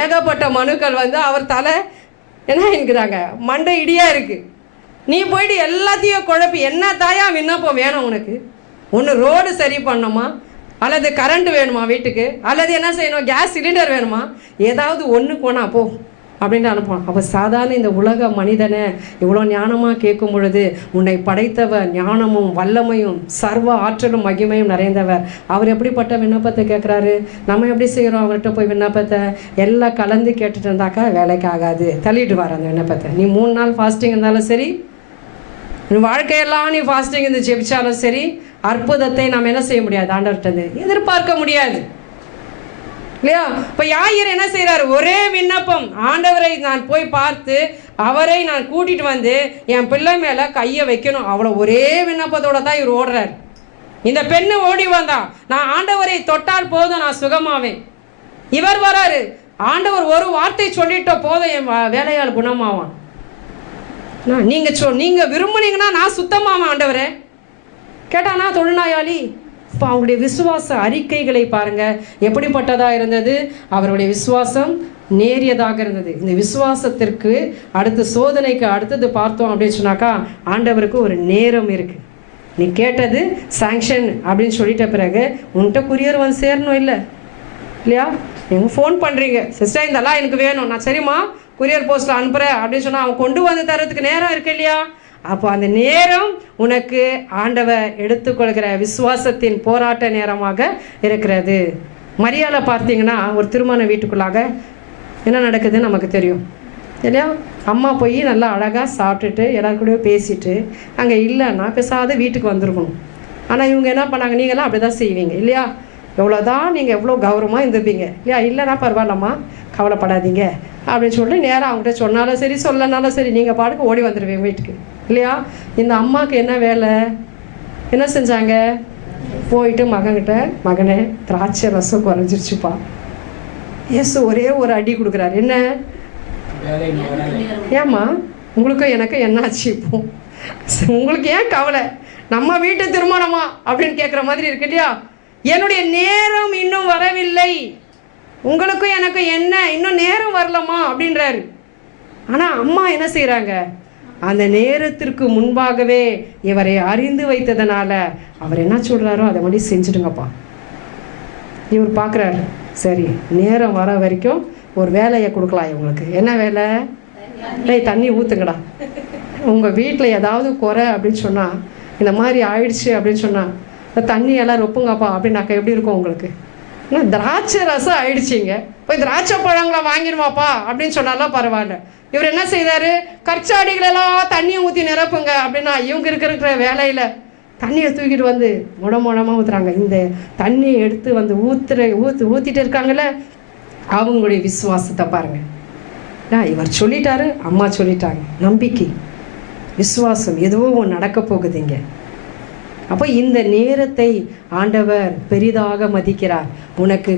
ஏகப்பட்ட மனுக்கள் வந்து அவர் தலை என்ன என்கிறாங்க மண்டை இடியாக இருக்குது. நீ போயிட்டு எல்லாத்தையும் குழப்பி, என்ன தாயா விண்ணப்பம் வேணும் உனக்கு, ஒன்று ரோடு சரி பண்ணணுமா, அல்லது கரண்ட் வேணுமா வீட்டுக்கு, அல்லது என்ன செய்யணும், கேஸ் சிலிண்டர் வேணுமா, ஏதாவது ஒன்று போனா போ அப்படின்ட்டு அனுப்புவான். அப்போ சாதாரண இந்த உலக மனிதனை இவ்வளோ ஞானமாக கேட்கும் பொழுது, உன்னை படைத்தவர் ஞானமும் வல்லமையும் சர்வ ஆற்றலும் மகிமையும் நிறைந்தவர், அவர் எப்படிப்பட்ட விண்ணப்பத்தை கேட்குறாரு. நம்ம எப்படி செய்கிறோம், அவர்கிட்ட போய் விண்ணப்பத்தை எல்லாம் கலந்து கேட்டுட்டு இருந்தாக்கா வேலைக்கு ஆகாது, தள்ளிடுவார் அந்த விண்ணப்பத்தை. நீ 3 நாள் ஃபாஸ்டிங் இருந்தாலும் சரி, நீ வாழ்க்கையெல்லாம் நீ ஃபாஸ்டிங் இருந்து ஜெபிச்சாலும் சரி, அற்புதத்தை நாம் என்ன செய்ய முடியாது, ஆண்டவர்கிட்ட எதிர்பார்க்க முடியாது இல்லையா? இப்போ யாயிர் என்ன செய்கிறார், ஒரே விண்ணப்பம், ஆண்டவரை நான் போய் பார்த்து அவரை நான் கூட்டிகிட்டு வந்து என் பிள்ளை மேலே கையை வைக்கணும், அவ்வளோ ஒரே விண்ணப்பத்தோடு தான் இவர் ஓடுறார். இந்த பெண்ணு ஓடி வந்தா, நான் ஆண்டவரை தொட்டால் போதும் நான் சுகமாவேன். இவர் வராரு, ஆண்டவர் ஒரு வார்த்தை சொல்லிட்டோ போதும் என் வேலையால் குணமாவான். நீங்கள் விரும்புனீங்கன்னா நான் சுத்தமாவேன் ஆண்டவரே. கேட்டானா தொழுநாயாளி. இப்போ அவங்களுடைய விசுவாச அறிக்கைகளை பாருங்கள் எப்படிப்பட்டதாக இருந்தது. அவருடைய விசுவாசம் நேரியதாக இருந்தது. இந்த விசுவாசத்திற்கு அடுத்து சோதனைக்கு அடுத்தது பார்த்தோம் அப்படின்னு சொன்னாக்கா, ஆண்டவருக்கு ஒரு நேரம் இருக்குது. நீ கேட்டது சாங்ஷன் அப்படின்னு சொல்லிட்ட பிறகு உன்கிட்ட குரியர் வந்து சேரணும் இல்லை இல்லையா? நீங்கள் ஃபோன் பண்ணுறீங்க, சிஸ்டர் இதெல்லாம் எனக்கு வேணும், நான் சரிம்மா குரியர் போஸ்ட்டில் அனுப்புகிறேன் அப்படின்னு சொன்னால் அவன் கொண்டு வந்து தரத்துக்கு நேரம் இருக்கு இல்லையா? அப்போ அந்த நேரம் உனக்கு ஆண்டவர் எடுத்துக்கொள்கிற விசுவாசத்தின் போராட்ட நேரமாக இருக்கிறது. மரியாதை பார்த்தீங்கன்னா ஒரு திருமண வீட்டுக்குள்ளாக என்ன நடக்குதுன்னு நமக்கு தெரியும் இல்லையா? அம்மா போய் நல்லா அழகாக சாப்பிட்டுட்டு எல்லாருக்கூடயும் பேசிட்டு அங்கே இல்லைன்னா பேசாத வீட்டுக்கு வந்திருக்கணும். ஆனால் இவங்க என்ன பண்ணாங்க, நீங்களாம் அப்படி தான் செய்வீங்க இல்லையா? எவ்வளோதான் நீங்கள் எவ்வளோ கௌரவமாக இருந்துப்பீங்க இல்லையா? இல்லைனா பரவாயில்லம்மா, கவலைப்படாதீங்க அப்படின்னு சொல்லிட்டு நேராக அவங்ககிட்ட சொன்னாலும் சரி சொல்லனாலும் சரி நீங்கள் பாட்டுக்கு ஓடி வந்துடுவீங்க வீட்டுக்கு இல்லையா? இந்த அம்மாவுக்கு என்ன வேலை, என்ன செஞ்சாங்க? போயிட்டு மகன்கிட்ட, மகனே திராட்சை ரசம் குறைஞ்சிருச்சுப்பா. இயேசு ஒரே ஒரு அடி கொடுக்குறாரு. என்ன? ஏம்மா உங்களுக்கும் எனக்கு என்னாச்சு? இப்போ உங்களுக்கு ஏன் கவலை? நம்ம வீட்டு திருமணமா அப்படின்னு கேட்குற மாதிரி இருக்கு இல்லையா? என்னுடைய நேரம் இன்னும் வரவில்லை, உங்களுக்கும் எனக்கு என்ன இன்னும் நேரம் வரலமா அப்படின்றாரு. ஆனால் அம்மா என்ன செய்கிறாங்க? அந்த நேரத்திற்கு முன்பாகவே இவரை அறிந்து வைத்ததுனால அவர் என்ன சொல்கிறாரோ அதை மாதிரி செஞ்சுடுங்கப்பா. இவர் பார்க்குறாரு, சரி நேரம் வர வரைக்கும் ஒரு வேலையை கொடுக்கலாம் இவங்களுக்கு. என்ன வேலை? தண்ணி ஊற்றுங்கடா. உங்கள் வீட்டில் ஏதாவது குறை அப்படின்னு சொன்னால், இந்த மாதிரி ஆயிடுச்சு அப்படின்னு சொன்னால், தண்ணி எல்லாம் ரொப்புங்கப்பா அப்படின்னாக்கா எப்படி இருக்கும் உங்களுக்கு? ஏன்னா திராட்சை ரசம் ஆயிடுச்சிங்க, போய் திராட்சை பழங்களை வாங்கிடுவாப்பா அப்படின்னு சொன்னாலும் பரவாயில்ல. இவர் என்ன செய்தார்? கற்சாடிகளெல்லாம் தண்ணியை ஊற்றி நிரப்புங்க அப்படின்னா இவங்க இருக்கிற வேலையில் தண்ணியை தூக்கிட்டு வந்து முடமாக ஊற்றுறாங்க. இந்த தண்ணியை எடுத்து வந்து ஊற்றிட்டு இருக்காங்கல்ல, அவங்களுடைய விசுவாசத்தை பாருங்கள். இவர் சொல்லிட்டாரு, அம்மா சொல்லிட்டாங்க. நம்பிக்கை, விசுவாசம், எதுவோ ஒன்று நடக்க போகுதுங்க. அப்போ இந்த நேரத்தை ஆண்டவர் பெரிதாக மதிக்கிறார். உனக்கு